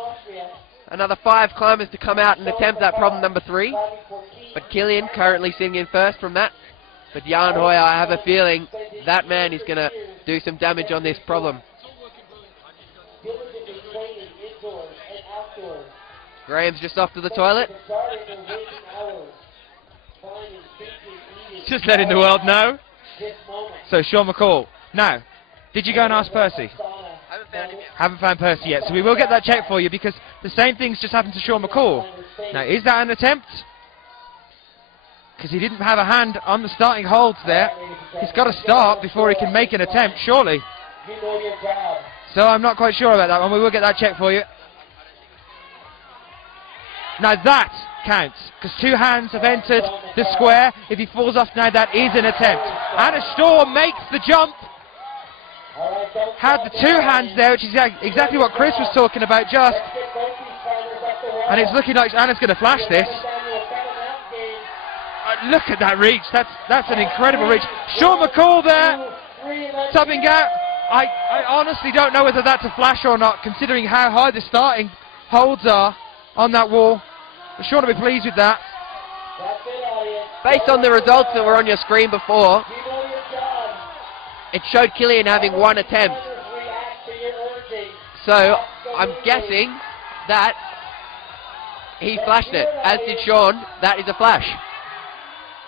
another 5 climbers to come out and attempt that problem number 3. But Killian currently sitting in first from that. But Jan Hoyer, I have a feeling that man is going to do some damage on this problem. Graham's just off to the toilet. Just letting the world know. So Sean McCall. Now, did you go and ask Percy? Haven't found him yet. Haven't found Percy yet, so we will get that checked for you because the same thing's just happened to Sean McCall. Now, is that an attempt? Because he didn't have a hand on the starting holds there. He's got to start before he can make an attempt, surely. So I'm not quite sure about that one. We will get that checked for you. Now that counts, because 2 hands have entered the square. If he falls off now, that is an attempt. Anna Storr makes the jump. Had the 2 hands there, which is exactly what Chris was talking about just. And it's looking like Anna's going to flash this. Look at that reach. That's an incredible reach. Sean McCall there, topping out. I honestly don't know whether that's a flash or not, considering how high the starting holds are on that wall. I'm sure to be pleased with that. Based on the results that were on your screen before, it showed Killian having 1 attempt. So I'm guessing that he flashed it, as did Sean. That is a flash.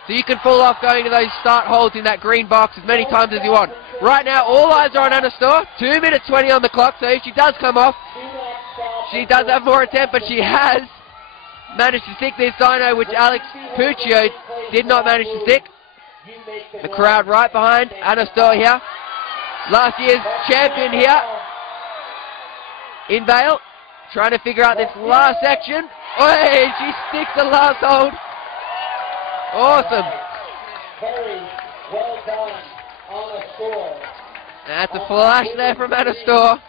So you can fall off going to those start holds in that green box as many times as you want. Right now, all eyes are on Anna Storr. 2 minutes 20 on the clock, so if she does come off, she does have more attempt, but she has managed to stick this dyno, which Alex Puccio did not manage to stick. The crowd right behind Anna Storr here. Last year's champion here in Vail. Trying to figure out this last section. Oi, she sticks the last hold. Awesome. Very well done, Anna Storr. That's a flash there from Anna Storr.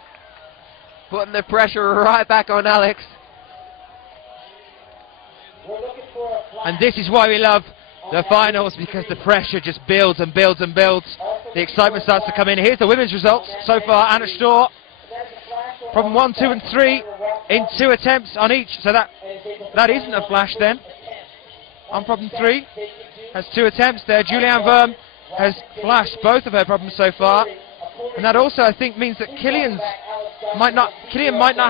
Putting the pressure right back on Alex. And this is why we love the finals, because the pressure just builds and builds and builds. The excitement starts to come in. Here's the women's results so far. Anna Storr from 1, 2 and 3 in 2 attempts on each. So that isn't a flash then. On problem 3 has 2 attempts there. Julianne Verme has flashed both of her problems so far. And that also, I think, means that Killian might not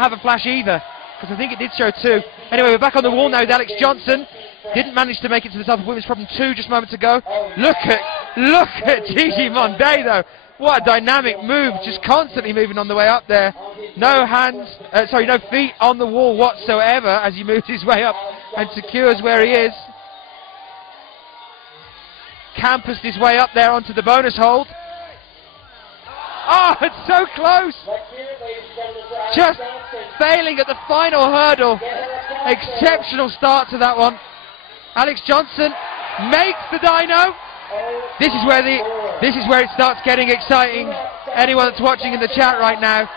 have a flash either, because I think it did show 2. Anyway, we're back on the wall now with Alex Johnson. Didn't manage to make it to the top of women's problem 2 just moments ago. Look at Gigi Monday though. What a dynamic move, just constantly moving on the way up there. No feet on the wall whatsoever as he moves his way up and secures where he is. Campused his way up there onto the bonus hold. Oh, it's so close! Just failing at the final hurdle. Exceptional start to that one. Alex Johnson makes the dyno. This is where it starts getting exciting. Anyone that's watching in the chat right now.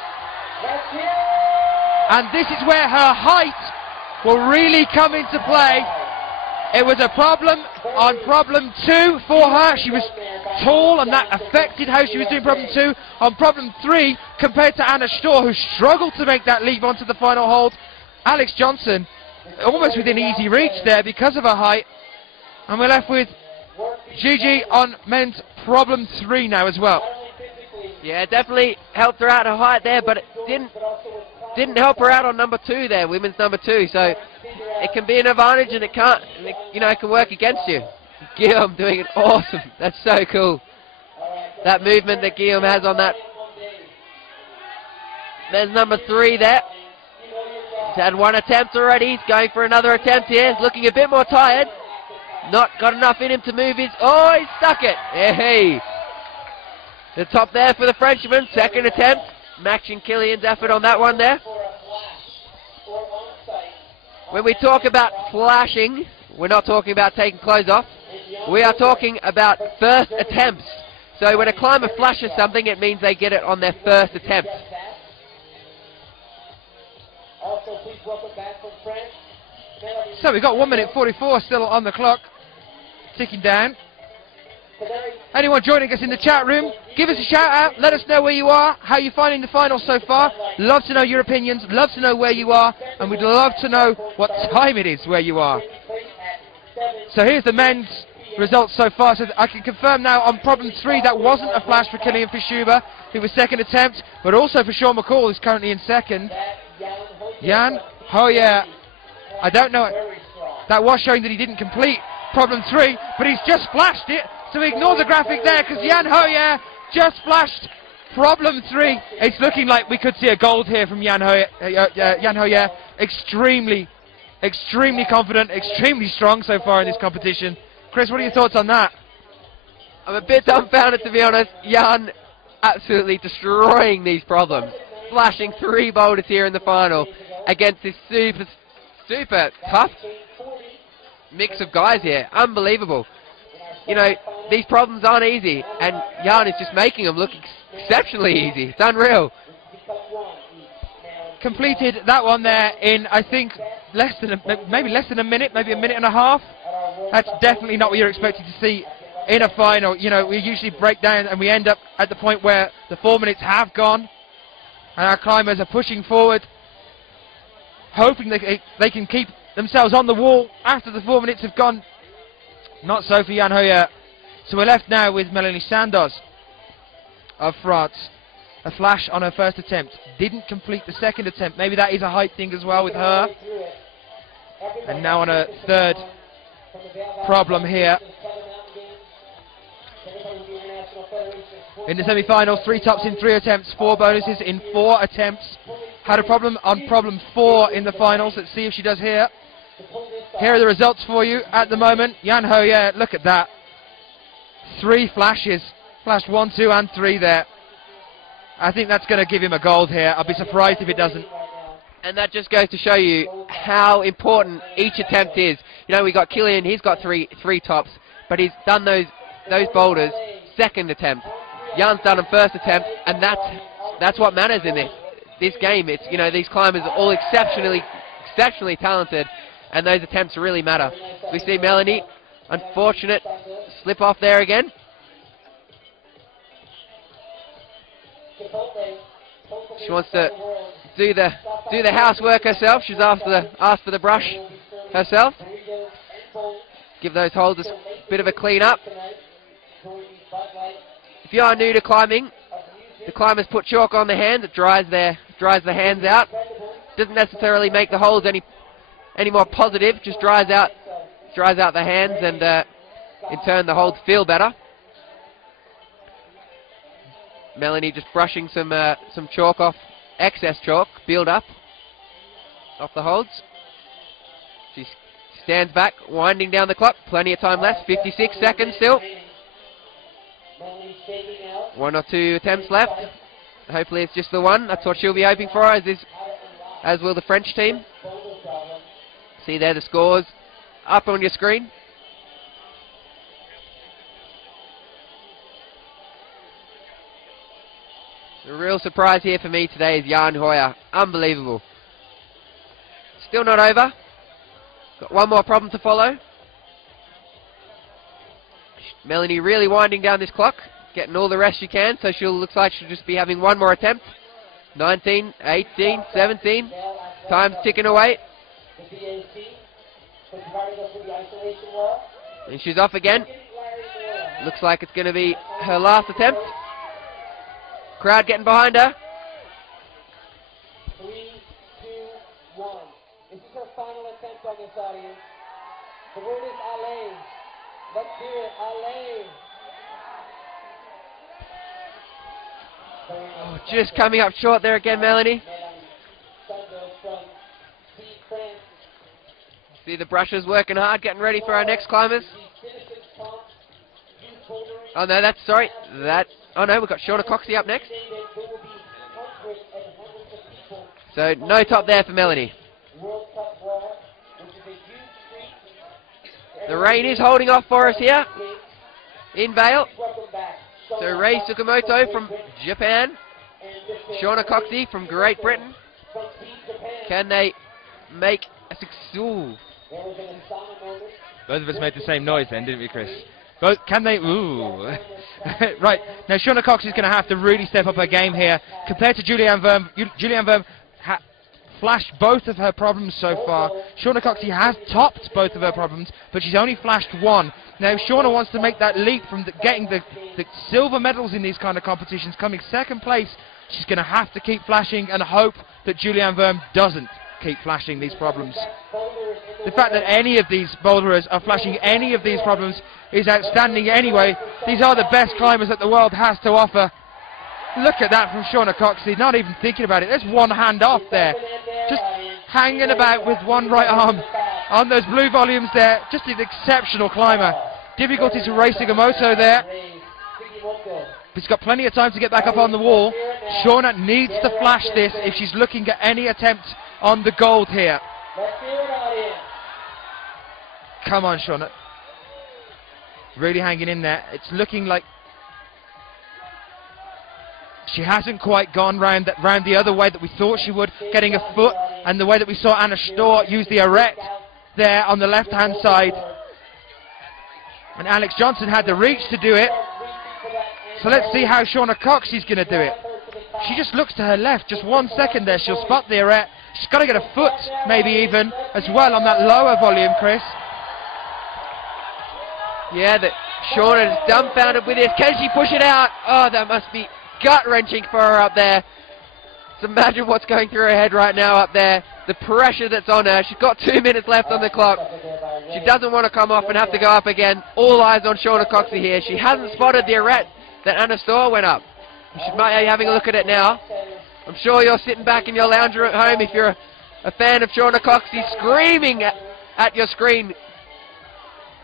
And this is where her height will really come into play. It was a problem on problem 2 for her. She was tall and that affected how she was doing problem 2. On problem 3, compared to Anna Storr, who struggled to make that leap onto the final hold, Alex Johnson almost within easy reach there because of her height. And we're left with Gigi on men's problem 3 now as well. Yeah, definitely helped her out her height there, but it didn't help her out on number 2 there, women's number 2. So it can be an advantage, and it can't, it can work against you. Guillaume doing it awesome. That's so cool. That movement that Guillaume has on that there's number 3 there. He's had 1 attempt already. He's going for another attempt here. He's looking a bit more tired. Not got enough in him to move his... Oh, he stuck it. Hey. The top there for the Frenchman. 2nd attempt. Matching Killian's effort on that one there. When we talk about flashing, we're not talking about taking clothes off. We are talking about first attempts. So when a climber flashes something, it means they get it on their first attempt. So we've got 1 minute 44 still on the clock, ticking down. Anyone joining us in the chat room, give us a shout out, let us know where you are, how you're finding the final so far. Love to know your opinions, love to know where you are, and we'd love to know what time it is where you are. So here's the men's results so far. So I can confirm now on problem 3 that wasn't a flash for Killian Fischuber, who was 2nd attempt, but also for Sean McCall, who's currently in 2nd. Jan Hoyer, I don't know, that was showing that he didn't complete problem 3, but he's just flashed it. So ignore the graphic there, because Jan Hoyer just flashed problem 3. It's looking like we could see a gold here from Jan Hoyer. Extremely confident, extremely strong so far in this competition. Chris, what are your thoughts on that? I'm a bit dumbfounded, to be honest. Jan absolutely destroying these problems. Flashing 3 boulders here in the final against this super tough mix of guys here. Unbelievable. You know, these problems aren't easy, and Jan is just making them look exceptionally easy. It's unreal. Completed that one there in, I think, maybe less than a minute, maybe a minute and a half. That's definitely not what you're expected to see in a final. You know, we usually break down and we end up at the point where the 4 minutes have gone, and our climbers are pushing forward, hoping they can keep themselves on the wall after the 4 minutes have gone. Not so for Jan Hoyer. So we're left now with Melanie Sandoz of France. A flash on her first attempt. Didn't complete the 2nd attempt. Maybe that is a height thing as well with her. And now on a 3rd problem here. In the semi-finals, 3 tops in 3 attempts, 4 bonuses in 4 attempts. Had a problem on problem 4 in the finals. Let's see if she does here. Here are the results for you at the moment. Jan Hoyer, look at that. 3 flashes. Flashed 1, 2 and 3 there. I think that's going to give him a gold here. I'll be surprised if it doesn't. And that just goes to show you how important each attempt is. You know, we got Killian, he's got three tops, but he's done those boulders 2nd attempt. Jan's done them 1st attempt, and that's what matters in this game. It's, you know, these climbers are all exceptionally talented, and those attempts really matter. We see Melanie, unfortunate slip off there again. She wants to do the housework herself. She's asked for the brush herself. Give those holders a bit of a clean up. If you are new to climbing, the climbers put chalk on the hand. It dries the hands out. Doesn't necessarily make the holes any more positive. Just dries out the hands, and in turn the holds feel better. Melanie just brushing some chalk off, excess chalk, build up off the holds. She stands back, winding down the clock. Plenty of time left, 56 seconds still. 1 or 2 attempts left. Hopefully it's just the one. That's what she'll be hoping for, as will the French team. See there the scores up on your screen. The real surprise here for me today is Jan Hoyer. Unbelievable. Still not over. Got 1 more problem to follow. Melanie really winding down this clock, getting all the rest she can, so looks like she'll just be having 1 more attempt. 19, 18, 17. Time's ticking away. And she's off again. Looks like it's going to be her last attempt. Crowd getting behind her. 3, 2, 1. This is her final attempt on this audience. The word is allez. Let's hear it, allez. Oh, just coming up short there again, Melanie. See the brushers working hard, getting ready for our next climbers. Oh no, oh no, we've got Shauna Coxey up next. So no top there for Melanie. The rain is holding off for us here in Vail. So Ray Tsukamoto from Japan, Shauna Coxey from Great Britain. Can they make a success? Both of us made the same noise then, didn't we, Chris? Both, can they? Ooh. Right, now Shauna Coxey is going to have to really step up her game here. Compared to Julianne Verme, Julianne Verme flashed both of her problems so far. Shauna Coxey has topped both of her problems, but she's only flashed one. Now, if Shauna wants to make that leap from getting the silver medals in these kind of competitions, coming second place, she's going to have to keep flashing and hope that Julianne Verme doesn't keep flashing these problems. The fact that any of these boulderers are flashing any of these problems is outstanding anyway. These are the best climbers that the world has to offer. Look at that from Shauna Coxey, not even thinking about it. There's one hand off there, just hanging about with one right arm on those blue volumes there. Just an exceptional climber. Difficulties for Ray Sugimoto there. He's got plenty of time to get back up on the wall. Shauna needs to flash this if she's looking at any attempt on the gold here. Come on, Shauna. Really hanging in there. It's looking like she hasn't quite gone round the other way that we thought she would, getting a foot, and the way that we saw Anna Storr use the arete there on the left-hand side. And Alex Johnson had the reach to do it. So let's see how Shauna Coxey's going to do it. She just looks to her left, just 1 second there, she'll spot the arete. She's got to get a foot, maybe even, as well on that lower volume, Chris. Yeah, Shauna is dumbfounded with this. Can she push it out? Oh, that must be gut-wrenching for her up there. So imagine what's going through her head right now up there. The pressure that's on her. She's got 2 minutes left on the clock. She doesn't want to come off and have to go up again. All eyes on Shauna Coxey here. She hasn't spotted the arete that Anna Storr went up. You might be having a look at it now. I'm sure you're sitting back in your lounger at home if you're a fan of Shauna Coxey, screaming at your screen.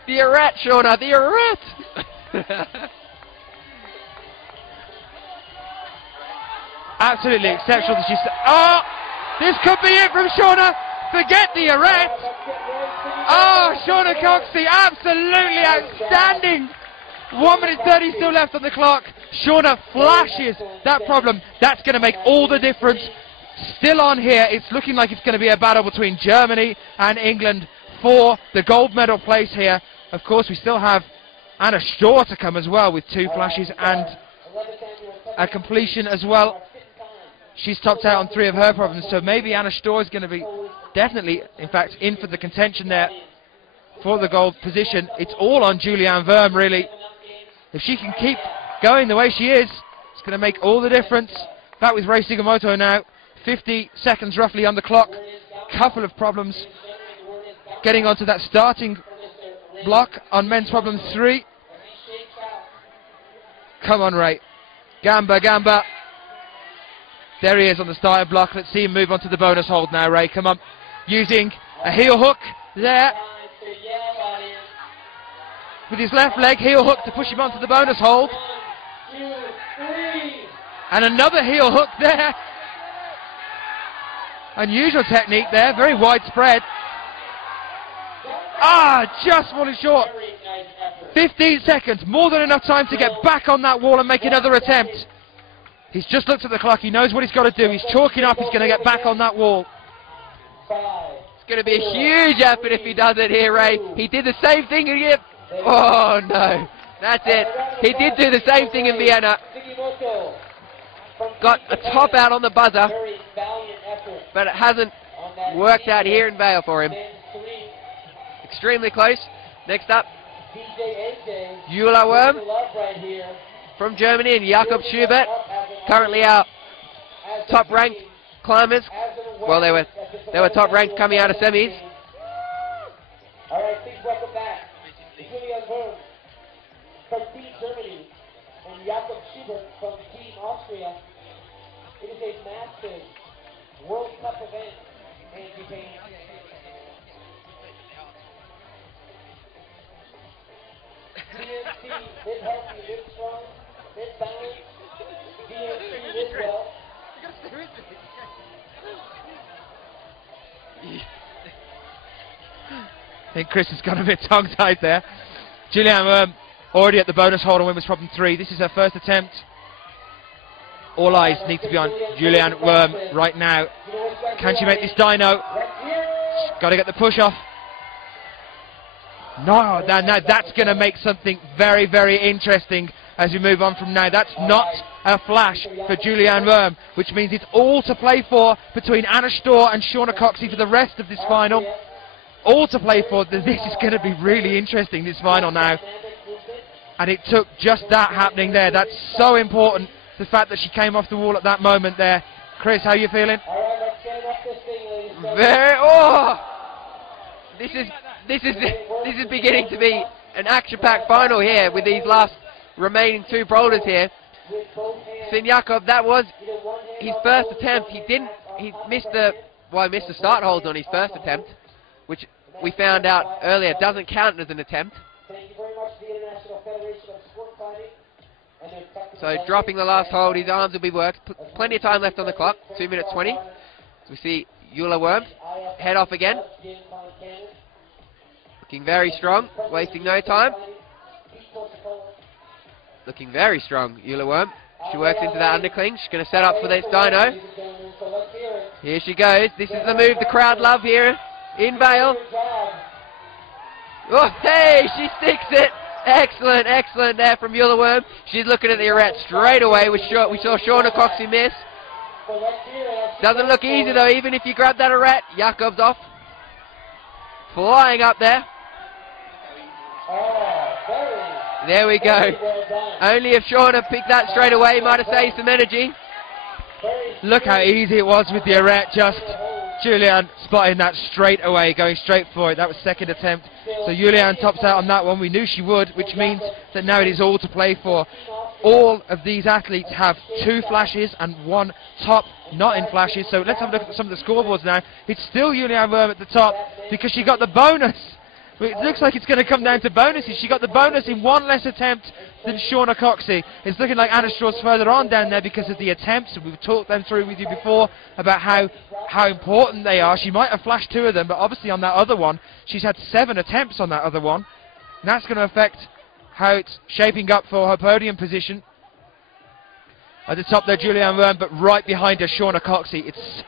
The arete, Shauna, the arete! Absolutely exceptional that she's... Oh! This could be it from Shauna! Forget the arete! Oh, Shauna Coxey, absolutely outstanding! 1 minute 30 still left on the clock. Shauna flashes that problem. That's going to make all the difference. Still on here, it's looking like it's going to be a battle between Germany and England for the gold medal place here. Of course, we still have Anna Storr to come as well with 2 flashes and a completion as well. She's topped out on 3 of her problems, so maybe Anna Storr is going to be definitely, in fact, in for the contention there for the gold position. It's all on Julianne Verme, really. If she can keep going the way she is, it's going to make all the difference. Back with Ray Sugimoto now. 50 seconds roughly on the clock. Couple of problems getting onto that starting block on men's problem 3. Come on, Ray. Gamba, Gamba. There he is on the starting block. Let's see him move on to the bonus hold now, Ray. Come on. Using a heel hook there. With his left leg, heel hook to push him onto the bonus hold. And another heel hook there. Unusual technique there, very widespread. Just falling short. 15 seconds, more than enough time to get back on that wall and make another attempt. He's just looked at the clock, he knows what he's got to do. He's chalking up, he's going to get back on that wall. It's going to be a huge effort if he does it here, Ray. He did the same thing again. Oh no, that's it. He did do the same thing in Vienna. Got a top out on the buzzer, but it hasn't worked out here in Vail for him. Extremely close. Next up, Eula Worm from Germany and Jakob Schubert, currently our top-ranked climbers. Well, they were top-ranked coming out of semis. All right, please welcome back Julianne Verme from Team Germany and Jakob Schubert from Team Austria. massive World Cup event, Angie Payne. DNC, live healthy, live strong, live balanced. DNC, live well. I think Chris has got a bit tongue-tied there. Julianne Worm already at the bonus hold on women's problem 3. This is her first attempt. All eyes need to be on Julianne Worm right now. Can she make this dyno? She's got to get the push off. No, now that's going to make something very, very interesting as we move on from now. That's not a flash for Julianne Worm, which means it's all to play for between Anna Storr and Shauna Coxey for the rest of this final. All to play for. This is going to be really interesting, this final now. And it took just that happening there. That's so important, the fact that she came off the wall at that moment there. Chris, how are you feeling? This is beginning to be an action-packed final here with these last remaining 2 boulders here. Finn Jakob, that was his first attempt. He missed the start hold on his first attempt, which we found out earlier doesn't count as an attempt. Thank you very much to the International Federation of Sport Climbing. So dropping the last hold, his arms will be worked. Plenty of time left on the clock, 2 minutes 20. So we see Eula Worm head off again. Looking very strong, wasting no time. Looking very strong, Eula Worm. She works into that undercling. She's going to set up for this dyno. Here she goes. This is the move the crowd love here in Vail. Oh, hey, she sticks it. Excellent, excellent there from Eula Worm. She's looking at the arete straight away. We saw Shauna Coxey miss. Doesn't look easy though, even if you grab that arete. Jakob's off. Flying up there. There we go. Only if Shauna picked that straight away, might have saved some energy. Look how easy it was with the arete, just Julianne spotting that straight away, going straight for it. That was second attempt. So Julianne tops out on that one. We knew she would, which means that now it is all to play for. All of these athletes have 2 flashes and 1 top not in flashes. So let's have a look at some of the scoreboards now. It's still Julianne Worm at the top because she got the bonus. It looks like it's going to come down to bonuses. She got the bonus in 1 less attempt than Shauna Coxey. It's looking like Anna Straw's further on down there because of the attempts. We've talked them through with you before about how important they are. She might have flashed 2 of them, but obviously on that other one, she's had 7 attempts on that other one. And that's going to affect how it's shaping up for her podium position. At the top there, Julianne Worm, but right behind her, Shauna Coxey. It's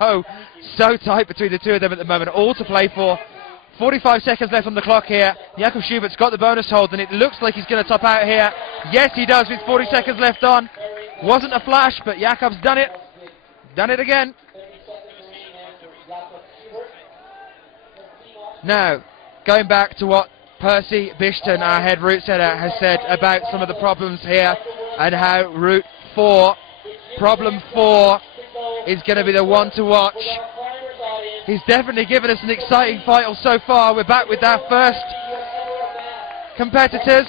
so tight between the 2 of them at the moment. All to play for. 45 seconds left on the clock here. Jakob Schubert's got the bonus hold, and it looks like he's going to top out here. Yes, he does with 40 seconds left on. Wasn't a flash, but Jakob's done it. Done it again. Now, going back to what Percy Bishton, our head route setter, has said about some of the problems here and how Route 4, problem 4, is going to be the one to watch. He's definitely given us an exciting final so far. We're back with our first competitors.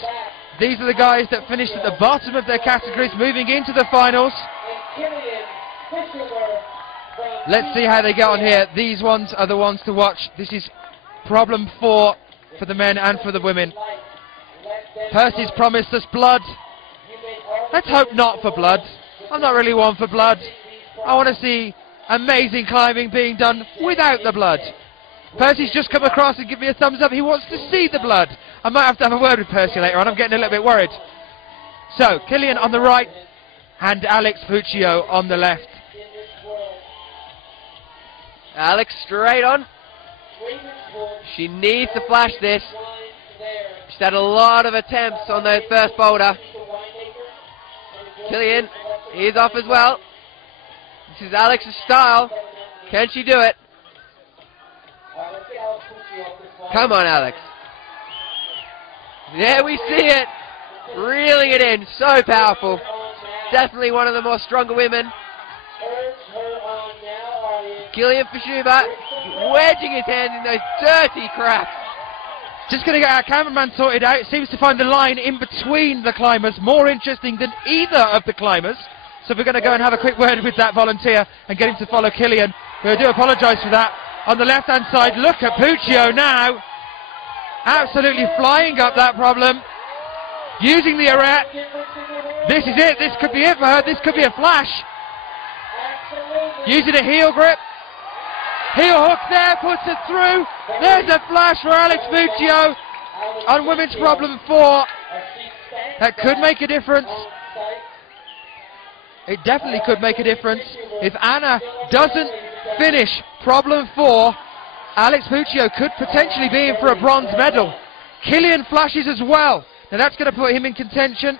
These are the guys that finished at the bottom of their categories, moving into the finals. Let's see how they get on here. These ones are the ones to watch. This is problem 4 for the men and for the women. Percy's promised us blood. Let's hope not for blood. I'm not really one for blood. I want to see amazing climbing being done without the blood. Percy's just come across and give me a thumbs up. He wants to see the blood. I might have to have a word with Percy later on. I'm getting a little bit worried. So, Killian on the right and Alex Puccio on the left. Alex straight on. She needs to flash this. She's had a lot of attempts on that first boulder. Killian is off as well. This is Alex's style. Can she do it? Come on, Alex. There we see it. Reeling it in. So powerful. Definitely one of the more stronger women. Killian Fischuba wedging his hands in those dirty cracks. Just going to get our cameraman sorted out. Seems to find the line in between the climbers more interesting than either of the climbers. So we're going to go and have a quick word with that volunteer and get him to follow Killian. We do apologise for that. On the left-hand side, look at Puccio now. Absolutely flying up that problem. Using the arret. This is it. This could be it for her. This could be a flash. Using a heel grip. Heel hook there, puts it through. There's a flash for Alex Puccio on women's problem 4. That could make a difference. It definitely could make a difference. If Anna doesn't finish problem 4, Alex Puccio could potentially be in for a bronze medal. Killian flashes as well. Now that's going to put him in contention.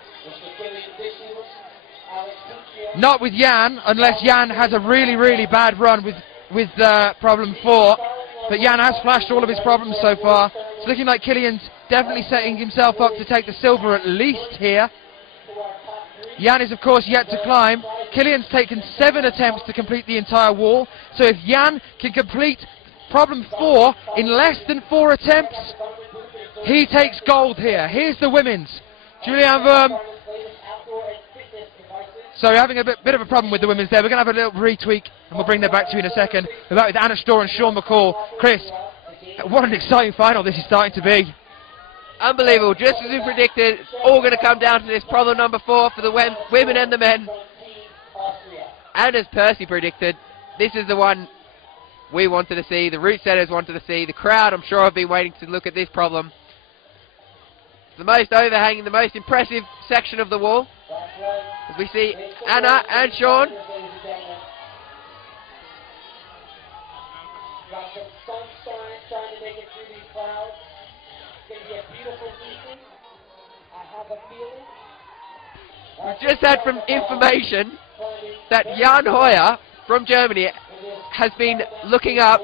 Not with Jan, unless Jan has a really, really bad run with problem 4. But Jan has flashed all of his problems so far. It's looking like Killian's definitely setting himself up to take the silver at least here. Jan is of course yet to climb. Killian's taken 7 attempts to complete the entire wall. So if Jan can complete problem 4 in less than 4 attempts, he takes gold here. Here's the women's. Julianne Verme. So we're having a bit of a problem with the women's there. We're going to have a little retweak and we'll bring that back to you in a second. We're back with Anna Storr and Sean McCall. Chris, what an exciting final this is starting to be. Unbelievable, just as we predicted. It's all going to come down to this problem number 4 for the women and the men. And as Percy predicted, this is the one we wanted to see, the route setters wanted to see, the crowd I'm sure have been waiting to look at this problem. The most overhanging, the most impressive section of the wall. As we see Anna and Sean. We've just had from information that Jan Hoyer from Germany has been looking up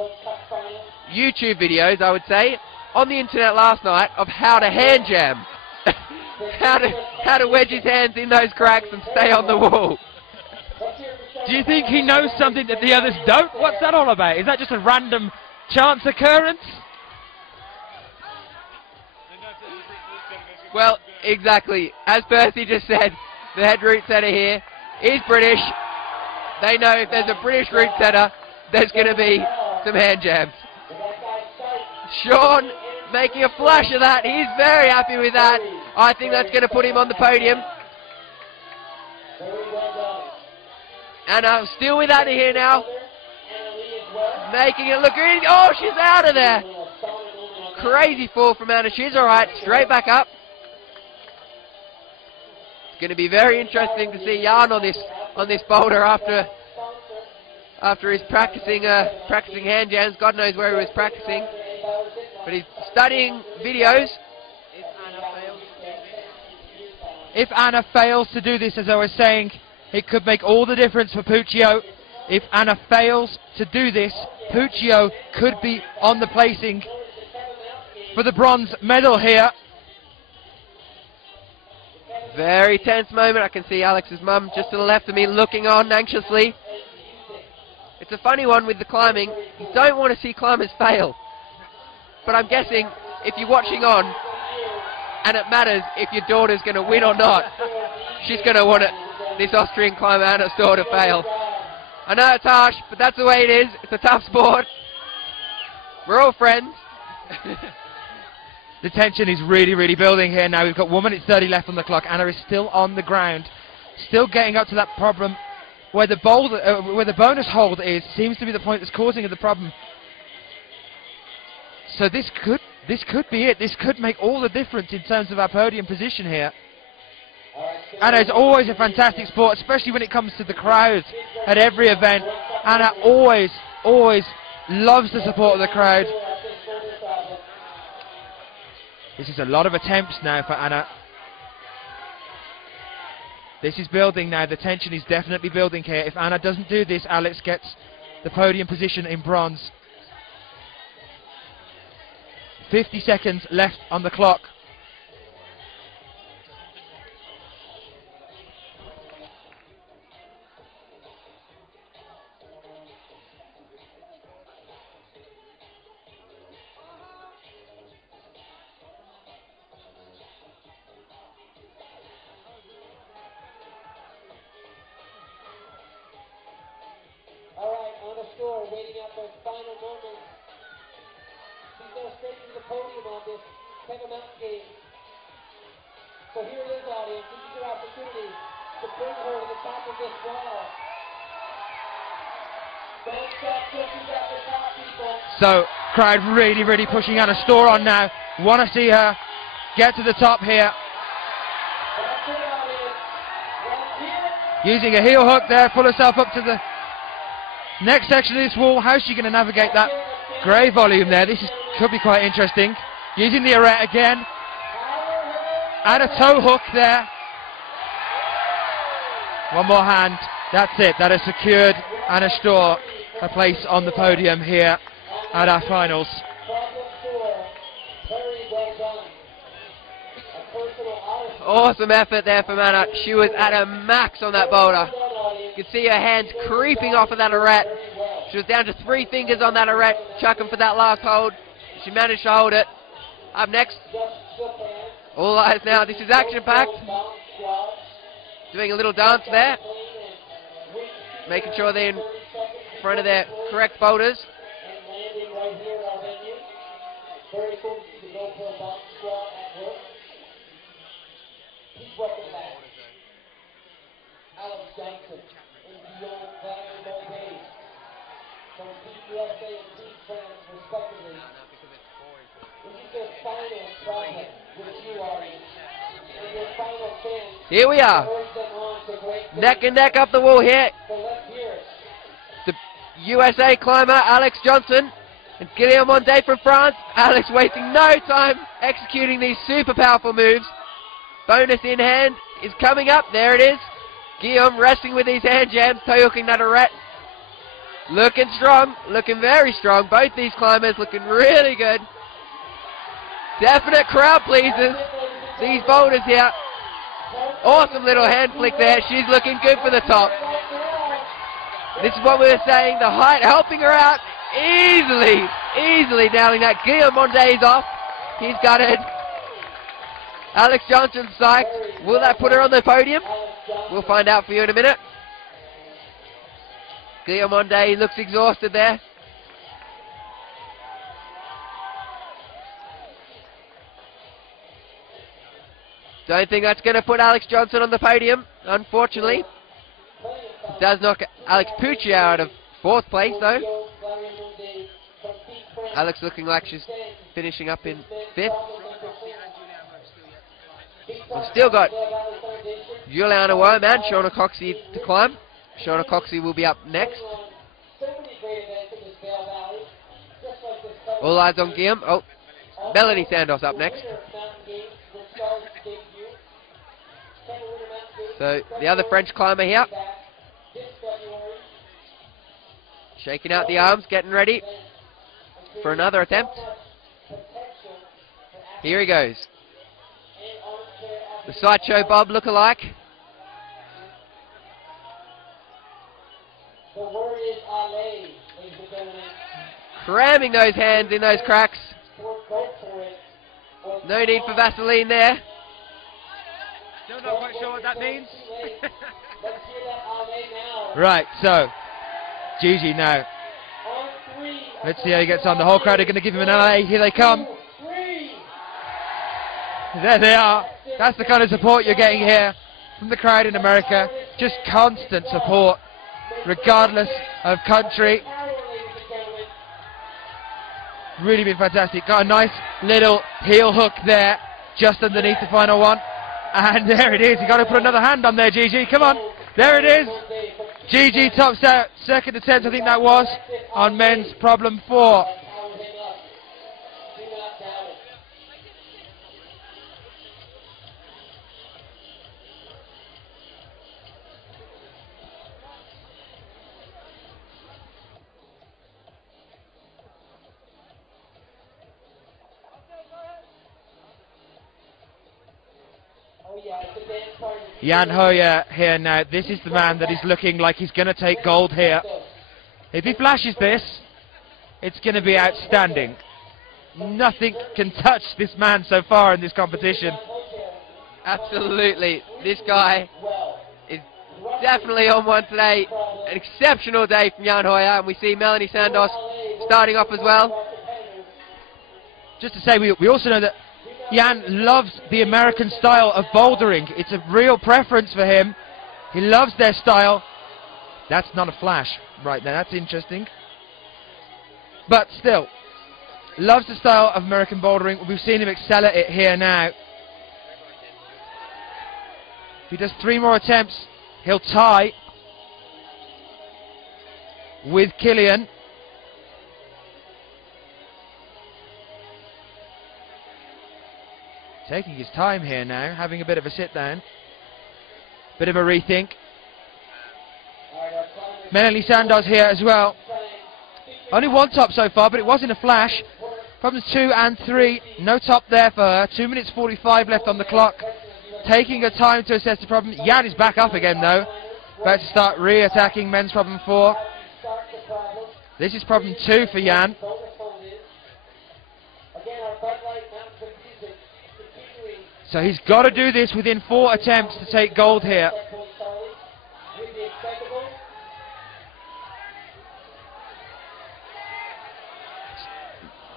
YouTube videos, I would say, on the internet last night of how to hand jam. how to wedge his hands in those cracks and stay on the wall. Do you think he knows something that the others don't? What's that all about? Is that just a random chance occurrence? Well, exactly. As Percy just said, the head route setter here is British. They know if there's a British route setter, there's going to be some hand jams. Sean making a flash of that. He's very happy with that. I think that's going to put him on the podium. Anna still with Anna here now. Making it look good. Oh, she's out of there. Crazy fall from Anna. She's alright. Straight back up. It's going to be very interesting to see Jan on this boulder after he's practicing hand jams. God knows where he was practicing. But he's studying videos. If Anna fails to do this, as I was saying, it could make all the difference for Puccio. If Anna fails to do this, Puccio could be on the placing for the bronze medal here. Very tense moment. I can see Alex's mum just to the left of me looking on anxiously. It's a funny one with the climbing. You don't want to see climbers fail. But I'm guessing if you're watching on and it matters if your daughter's going to win or not, she's going to want this Austrian climber Anna Storr to fail. I know it's harsh, but that's the way it is. It's a tough sport. We're all friends. The tension is really, really building here now. We've got 1 minute 30 left on the clock. Anna is still on the ground, still getting up to that problem where the bonus hold is. Seems to be the point that's causing the problem. So this could be it. This could make all the difference in terms of our podium position here. Anna is always a fantastic sport, especially when it comes to the crowd at every event. Anna always loves the support of the crowd. This is a lot of attempts now for Anna. This is building now. The tension is definitely building here. If Anna doesn't do this, Alex gets the podium position in bronze. 50 seconds left on the clock. door waiting out those final moments. She's going straight to the podium on this Kevin Mountain game. So here it is, audience. This is your opportunity to bring her to the top of this wall. Don't stop pushing at the top, people. So, crowd really, really pushing Anna Storr on now. Want to see her get to the top here. That's it, audience. Let's hear it. Using a heel hook there, pull herself up to the next section of this wall. How's she going to navigate that grey volume there? Could be quite interesting. Using the arete again. And a toe hook there. One more hand. That's it. That has secured Anna Storr a place on the podium here at our finals. Awesome effort there from Anna. She was at her max on that boulder. You can see her hands creeping off of that arete. She was down to 3 fingers on that arete, chucking for that last hold. She managed to hold it. Up next, all eyes now. This is action-packed. Doing a little dance there. Making sure they're in front of their correct boulders. Alex Johnson and beyond valuable days from Team USA and Team France, respectively. This is their final trial with you, audience. And your final chance. Here we are. Neck and neck up the wall here. So let's hear it. The USA climber, Alex Johnson, and Guillaume Mondet from France. Alex wasting no time executing these super powerful moves. Bonus in hand is coming up. There it is. Guillaume resting with his hand jams, toe hooking that arete. Looking strong, looking very strong. Both these climbers looking really good. Definite crowd pleasers. These boulders here. Awesome little hand flick there. She's looking good for the top. This is what we were saying. The height helping her out. Easily nailing that. Guillaume Mondet's off. He's got it. Alex Johnson's psyched. Will that put her on the podium? We'll find out for you in a minute. Guillaume Mondet looks exhausted there. Don't think that's going to put Alex Johnson on the podium, unfortunately. It does knock Alex Pucci out of 4th place, though. Alex looking like she's finishing up in 5th. We've still got Juliana Worm and Shauna Coxey to climb. Shauna Coxey will be up next. All eyes on Guillaume. Oh, Melanie Sandos up next. So the other French climber here. Shaking out the arms, getting ready for another attempt. Here he goes. The Sideshow Bob lookalike. Cramming those hands in those cracks. No need for Vaseline there. Still not quite sure what that means. Right, so Gigi now. Let's see how he gets on. The whole crowd are going to give him an eye. Here they come. There they are. That's the kind of support you're getting here from the crowd in America. Just constant support, regardless of country. Really been fantastic. Got a nice little heel hook there, just underneath the final one. And there it is. You got to put another hand on there, Gigi. Come on. There it is. Gigi tops out. 2nd attempt, I think that was, on men's problem 4. Jan Hoyer here now. This is the man that is looking like he's going to take gold here. If he flashes this, it's going to be outstanding. Nothing can touch this man so far in this competition. Absolutely. This guy is definitely on one today. an exceptional day from Jan Hoyer, and we see Melanie Sandos starting off as well. Just to say, we also know that Jan loves the American style of bouldering. It's a real preference for him. He loves their style. That's not a flash right there. That's interesting. But still, loves the style of American bouldering. We've seen him excel at it here now. If he does 3 more attempts, he'll tie with Killian. Taking his time here now, having a bit of a sit down. Bit of a rethink. Melanie Sandos here as well. Only 1 top so far, but it wasn't a flash. Problems 2 and 3. No top there for her. 2 minutes 45 left on the clock. Taking her time to assess the problem. Jan is back up again though. About to start re-attacking men's problem 4. This is problem 2 for Jan. So he's got to do this within 4 attempts to take gold here.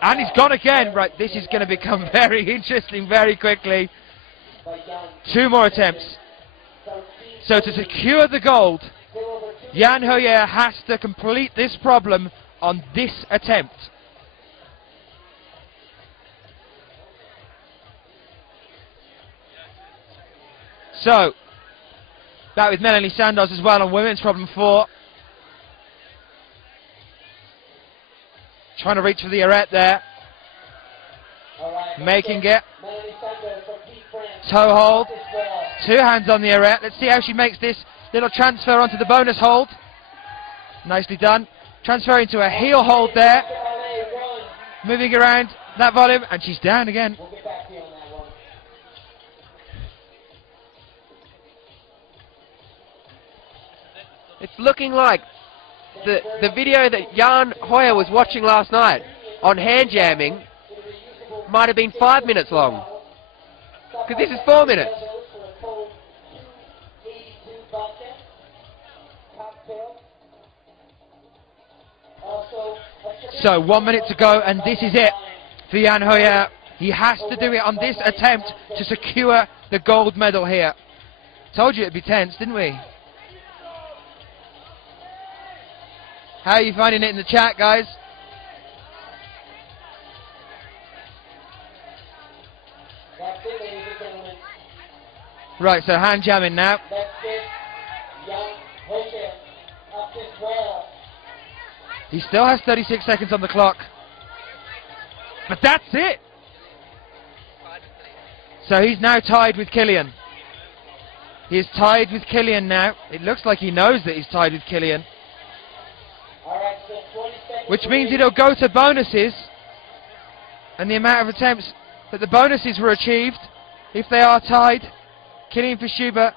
And he's gone again. Right, this is going to become very interesting very quickly. 2 more attempts. So to secure the gold, Jan Hoyer has to complete this problem on this attempt. So, that with Melanie Sandos as well on women's problem 4. Trying to reach for the arete there. Making it. Toe hold. 2 hands on the arete. Let's see how she makes this little transfer onto the bonus hold. Nicely done. Transferring to a heel hold there. Moving around that volume, and she's down again. It's looking like the video that Jan Hoyer was watching last night on hand jamming might have been 5 minutes long. Because this is 4 minutes. So 1 minute to go, and this is it for Jan Hoyer. He has to do it on this attempt to secure the gold medal here. Told you it'd be tense, didn't we? How are you finding it in the chat, guys? Right, so hand jamming now. He still has 36 seconds on the clock. But that's it! So he's now tied with Killian. He is tied with Killian now. It looks like he knows that he's tied with Killian. Which means it'll go to bonuses. And the amount of attempts that the bonuses were achieved, if they are tied. Killian Fischuber.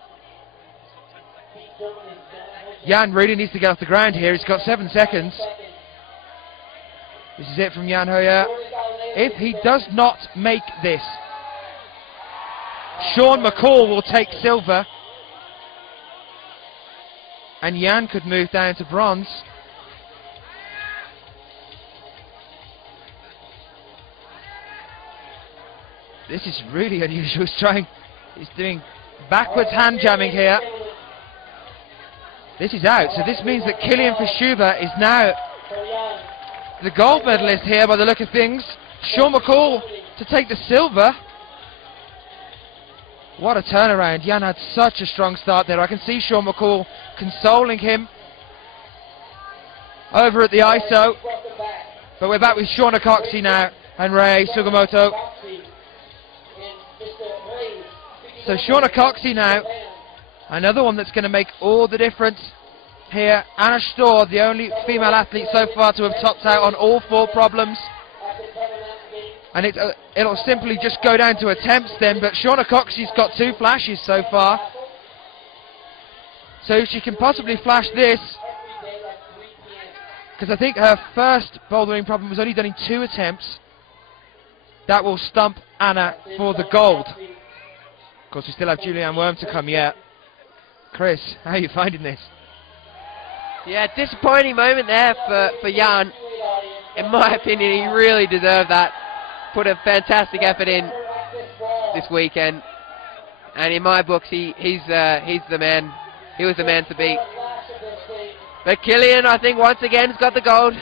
Jan really needs to get off the ground here. He's got 7 seconds. This is it from Jan Hoyer. If he does not make this, Sean McCall will take silver. And Jan could move down to bronze. This is really unusual. He's doing backwards hand jamming here. This is out, so this means that Killian Fischuber is now the gold medalist here by the look of things. Sean McCall to take the silver. What a turnaround. Jan had such a strong start there. I can see Sean McCall consoling him over at the ISO. But we're back with Shauna Coxey now and Ray Sugimoto. So Shauna Coxey now, another one that's going to make all the difference here. Anna Storr, the only female athlete so far to have topped out on all 4 problems. And it'll simply just go down to attempts then, but Shauna Coxey's got 2 flashes so far. So if she can possibly flash this, because I think her first bouldering problem was only done in 2 attempts, that will stump Anna for the gold. Of course, we still have Julianne Worm to come yet. Chris, how are you finding this? Yeah, disappointing moment there for Jan. In my opinion, he really deserved that. Put a fantastic effort in this weekend, and in my books, he's the man. He was the man to beat. But Killian, I think, once again, has got the gold.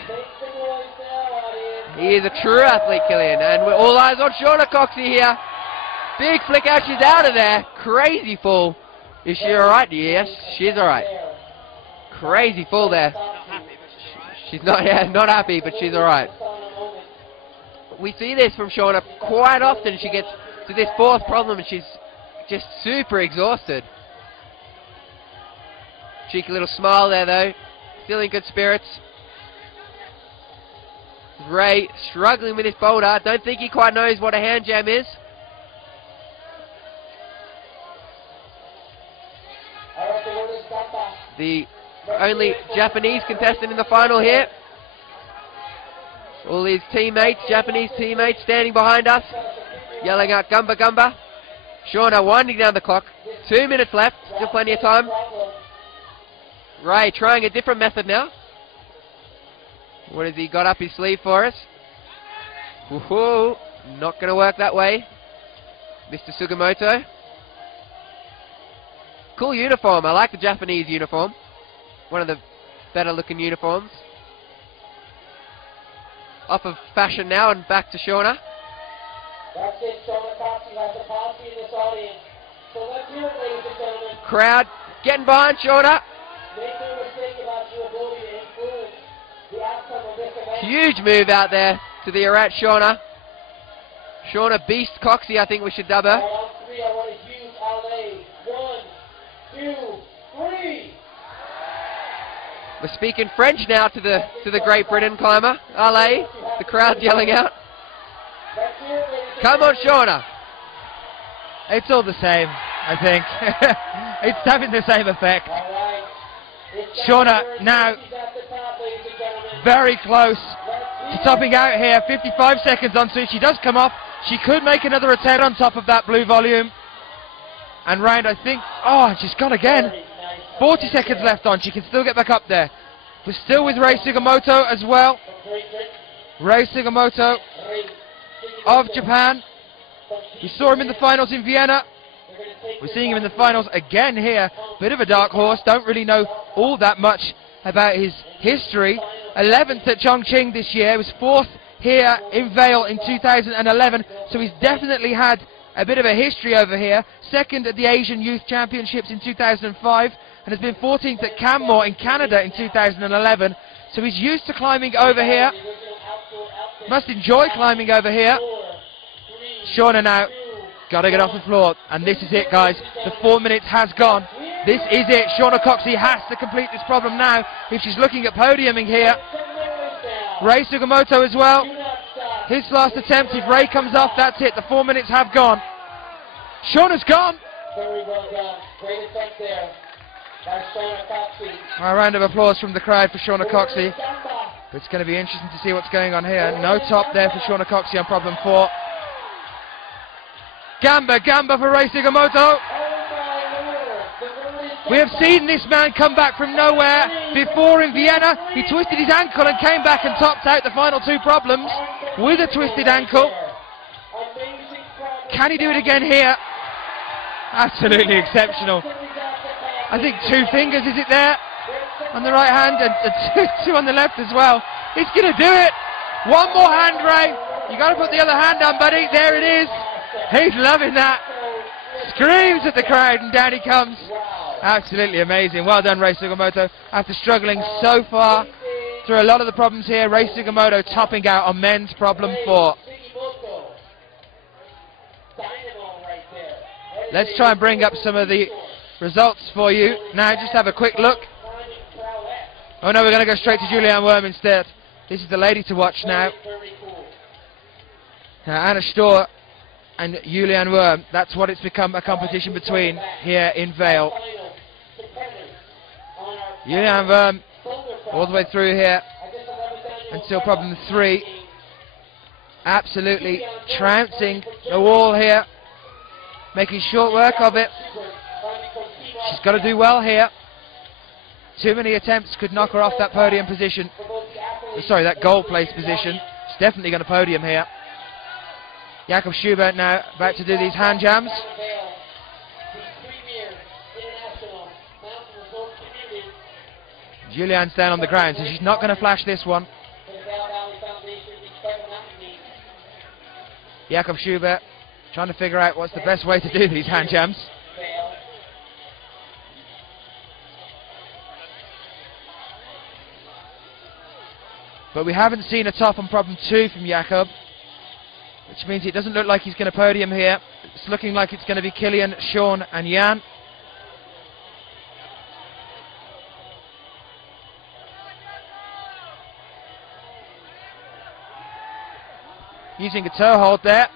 He is a true athlete, Killian, and we're all eyes on Shauna Coxey here. Big flick out, she's out of there. Crazy fall. Is she alright? Yes, she's alright. Crazy fall there. She's not happy, but she's alright. We see this from Shauna quite often. She gets to this fourth problem and she's just super exhausted. Cheeky little smile there though. Still in good spirits. Ray struggling with this boulder. I don't think he quite knows what a hand jam is. The only Japanese contestant in the final here. All his teammates, Japanese teammates, standing behind us, yelling out Gumba Gumba. Shauna winding down the clock. 2 minutes left, still plenty of time. Ray trying a different method now. What has he got up his sleeve for us? Woohoo! Not going to work that way. Mr. Sugimoto. Cool uniform. I like the Japanese uniform. One of the better looking uniforms. Off of fashion now and back to Shauna. That's it, Shauna Coxey has the posse in this audience. So let's hear it, ladies and gentlemen. Crowd getting behind Shauna. Make no mistake about your ability to influence the outcome of this event. Huge move out there to the erect Shauna. Shauna Beast Coxey, I think we should dub her. Right, on three, I want a huge alley. 1, 2, 3. We're speaking French now to the Great Britain climber. Allez, the crowd yelling out. Come on, Shauna. It's all the same, I think. It's having the same effect. Shauna now very close to topping out here. 55 seconds on, so she does come off. She could make another attempt on top of that blue volume. And round, I think, oh, she's gone again. 40 seconds left on, she can still get back up there. We're still with Rei Sugimoto as well. Rei Sugimoto of Japan. We saw him in the finals in Vienna. We're seeing him in the finals again here. Bit of a dark horse, don't really know all that much about his history. 11th at Chongqing this year, was 4th here in Vail in 2011, so he's definitely had a bit of a history over here. 2nd at the Asian Youth Championships in 2005, and has been 14th at Canmore in Canada in 2011, so he's used to climbing over here. Must enjoy climbing over here. Shauna now, gotta get off the floor, and this is it, guys. The 4 minutes has gone. This is it. Shauna Coxey has to complete this problem now if she's looking at podiuming here. Rei Sugimoto as well. His last attempt, if Ray comes off, that's it. The 4 minutes have gone. Shauna's gone. Very well done. Great attempt there by Shauna Coxey. A round of applause from the crowd for Shauna Coxey. It's going to be interesting to see what's going on here. No top there for Shauna Coxey on problem 4. Gamba for Rei Sugimoto. We have seen this man come back from nowhere before in Vienna. He twisted his ankle and came back and topped out the final 2 problems with a twisted ankle. Can he do it again here? Absolutely exceptional. I think 2 fingers, is it there? On the right hand and 2 on the left as well. He's going to do it. One more hand, Ray. You got to put the other hand on, buddy. There it is. He's loving that. Screams at the crowd and down he comes. Absolutely amazing. Well done, Rei Sugimoto. After struggling so far through a lot of the problems here, Rei Sugimoto topping out on men's problem 4. Let's try and bring up some of the results for you. Now, just have a quick look. Oh no, we're going to go straight to Julianne Worm instead. This is the lady to watch now. Anna Storr and Julianne Worm. That's what it's become, a competition between here in Vail. Julianne Worm all the way through here until problem 3. Absolutely trouncing the wall here, making short work of it. She's got to do well here. Too many attempts could knock her off that podium position. Sorry, that gold place position. She's definitely going to podium here. Jakob Schubert now about to do these hand jams. Julianne's down on the ground, so she's not going to flash this one. Jakob Schubert trying to figure out what's the best way to do these hand jams. But we haven't seen a top on problem 2 from Jakob, which means it doesn't look like he's going to podium here. It's looking like it's going to be Killian, Sean and Jan. Using a toe hold there.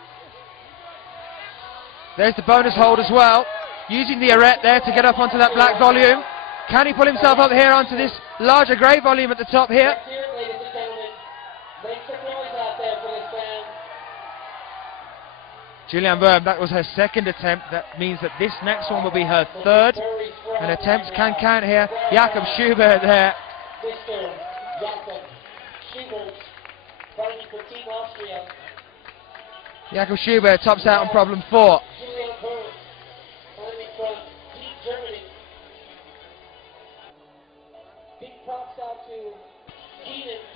There's the bonus hold as well. Using the arete there to get up onto that black volume. Can he pull himself up here onto this larger grey volume at the top here? Julianne Worm, that was her second attempt. That means that this next one will be her third. And attempts can count here. Jakob Schubert there. Jakob Schubert tops out on problem 4.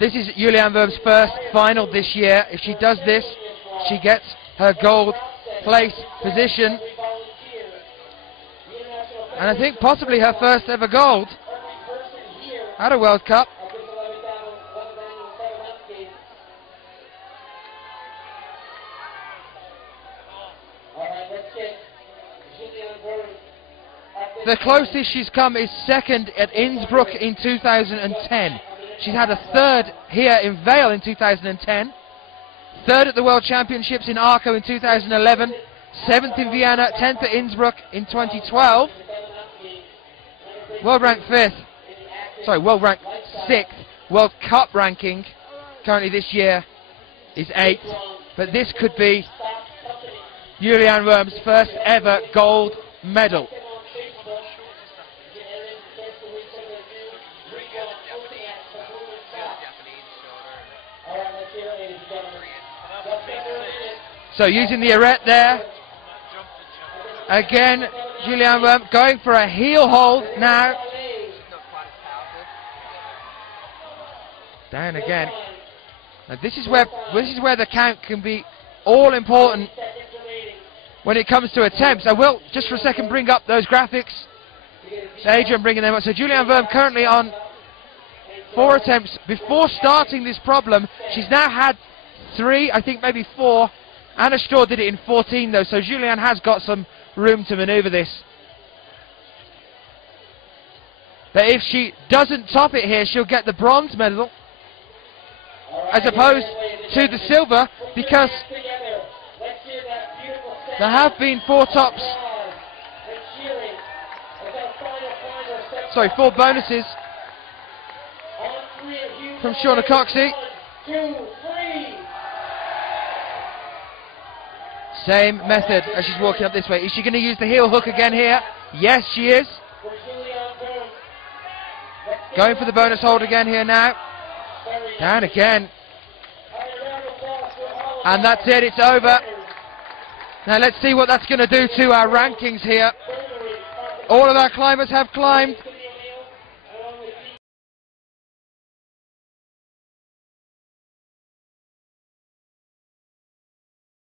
This is Julianne Worm's first final this year. If she does this, she gets her gold place position. And I think possibly her first ever gold at a World Cup. The closest she's come is second at Innsbruck in 2010. She's had a third here in Vail in 2010. Third at the World Championships in Arco in 2011. 7th in Vienna, 10th at Innsbruck in 2012. World ranked 5th. Sorry, world ranked 6th. World Cup ranking currently this year is 8th. But this could be Julianne Worm's first ever gold medal. So using the arete there. Again, Julianne Worm going for a heel hold now. Down again. Now this is where the count can be all important when it comes to attempts. I will just for a second bring up those graphics. Adrian bringing them up. So Julianne Worm currently on 4 attempts. Before starting this problem, she's now had 3, I think maybe 4. Anna Storr did it in 14 though, so Julianne has got some room to manoeuvre this. But if she doesn't top it here, she'll get the bronze medal as opposed to the silver, because there have been 4 tops. Sorry, 4 bonuses from Shauna Coxey. Same method as she's walking up this way. Is she going to use the heel hook again here? Yes, she is. Going for the bonus hold again here now. Down again. And that's it, it's over. Now let's see what that's going to do to our rankings here. All of our climbers have climbed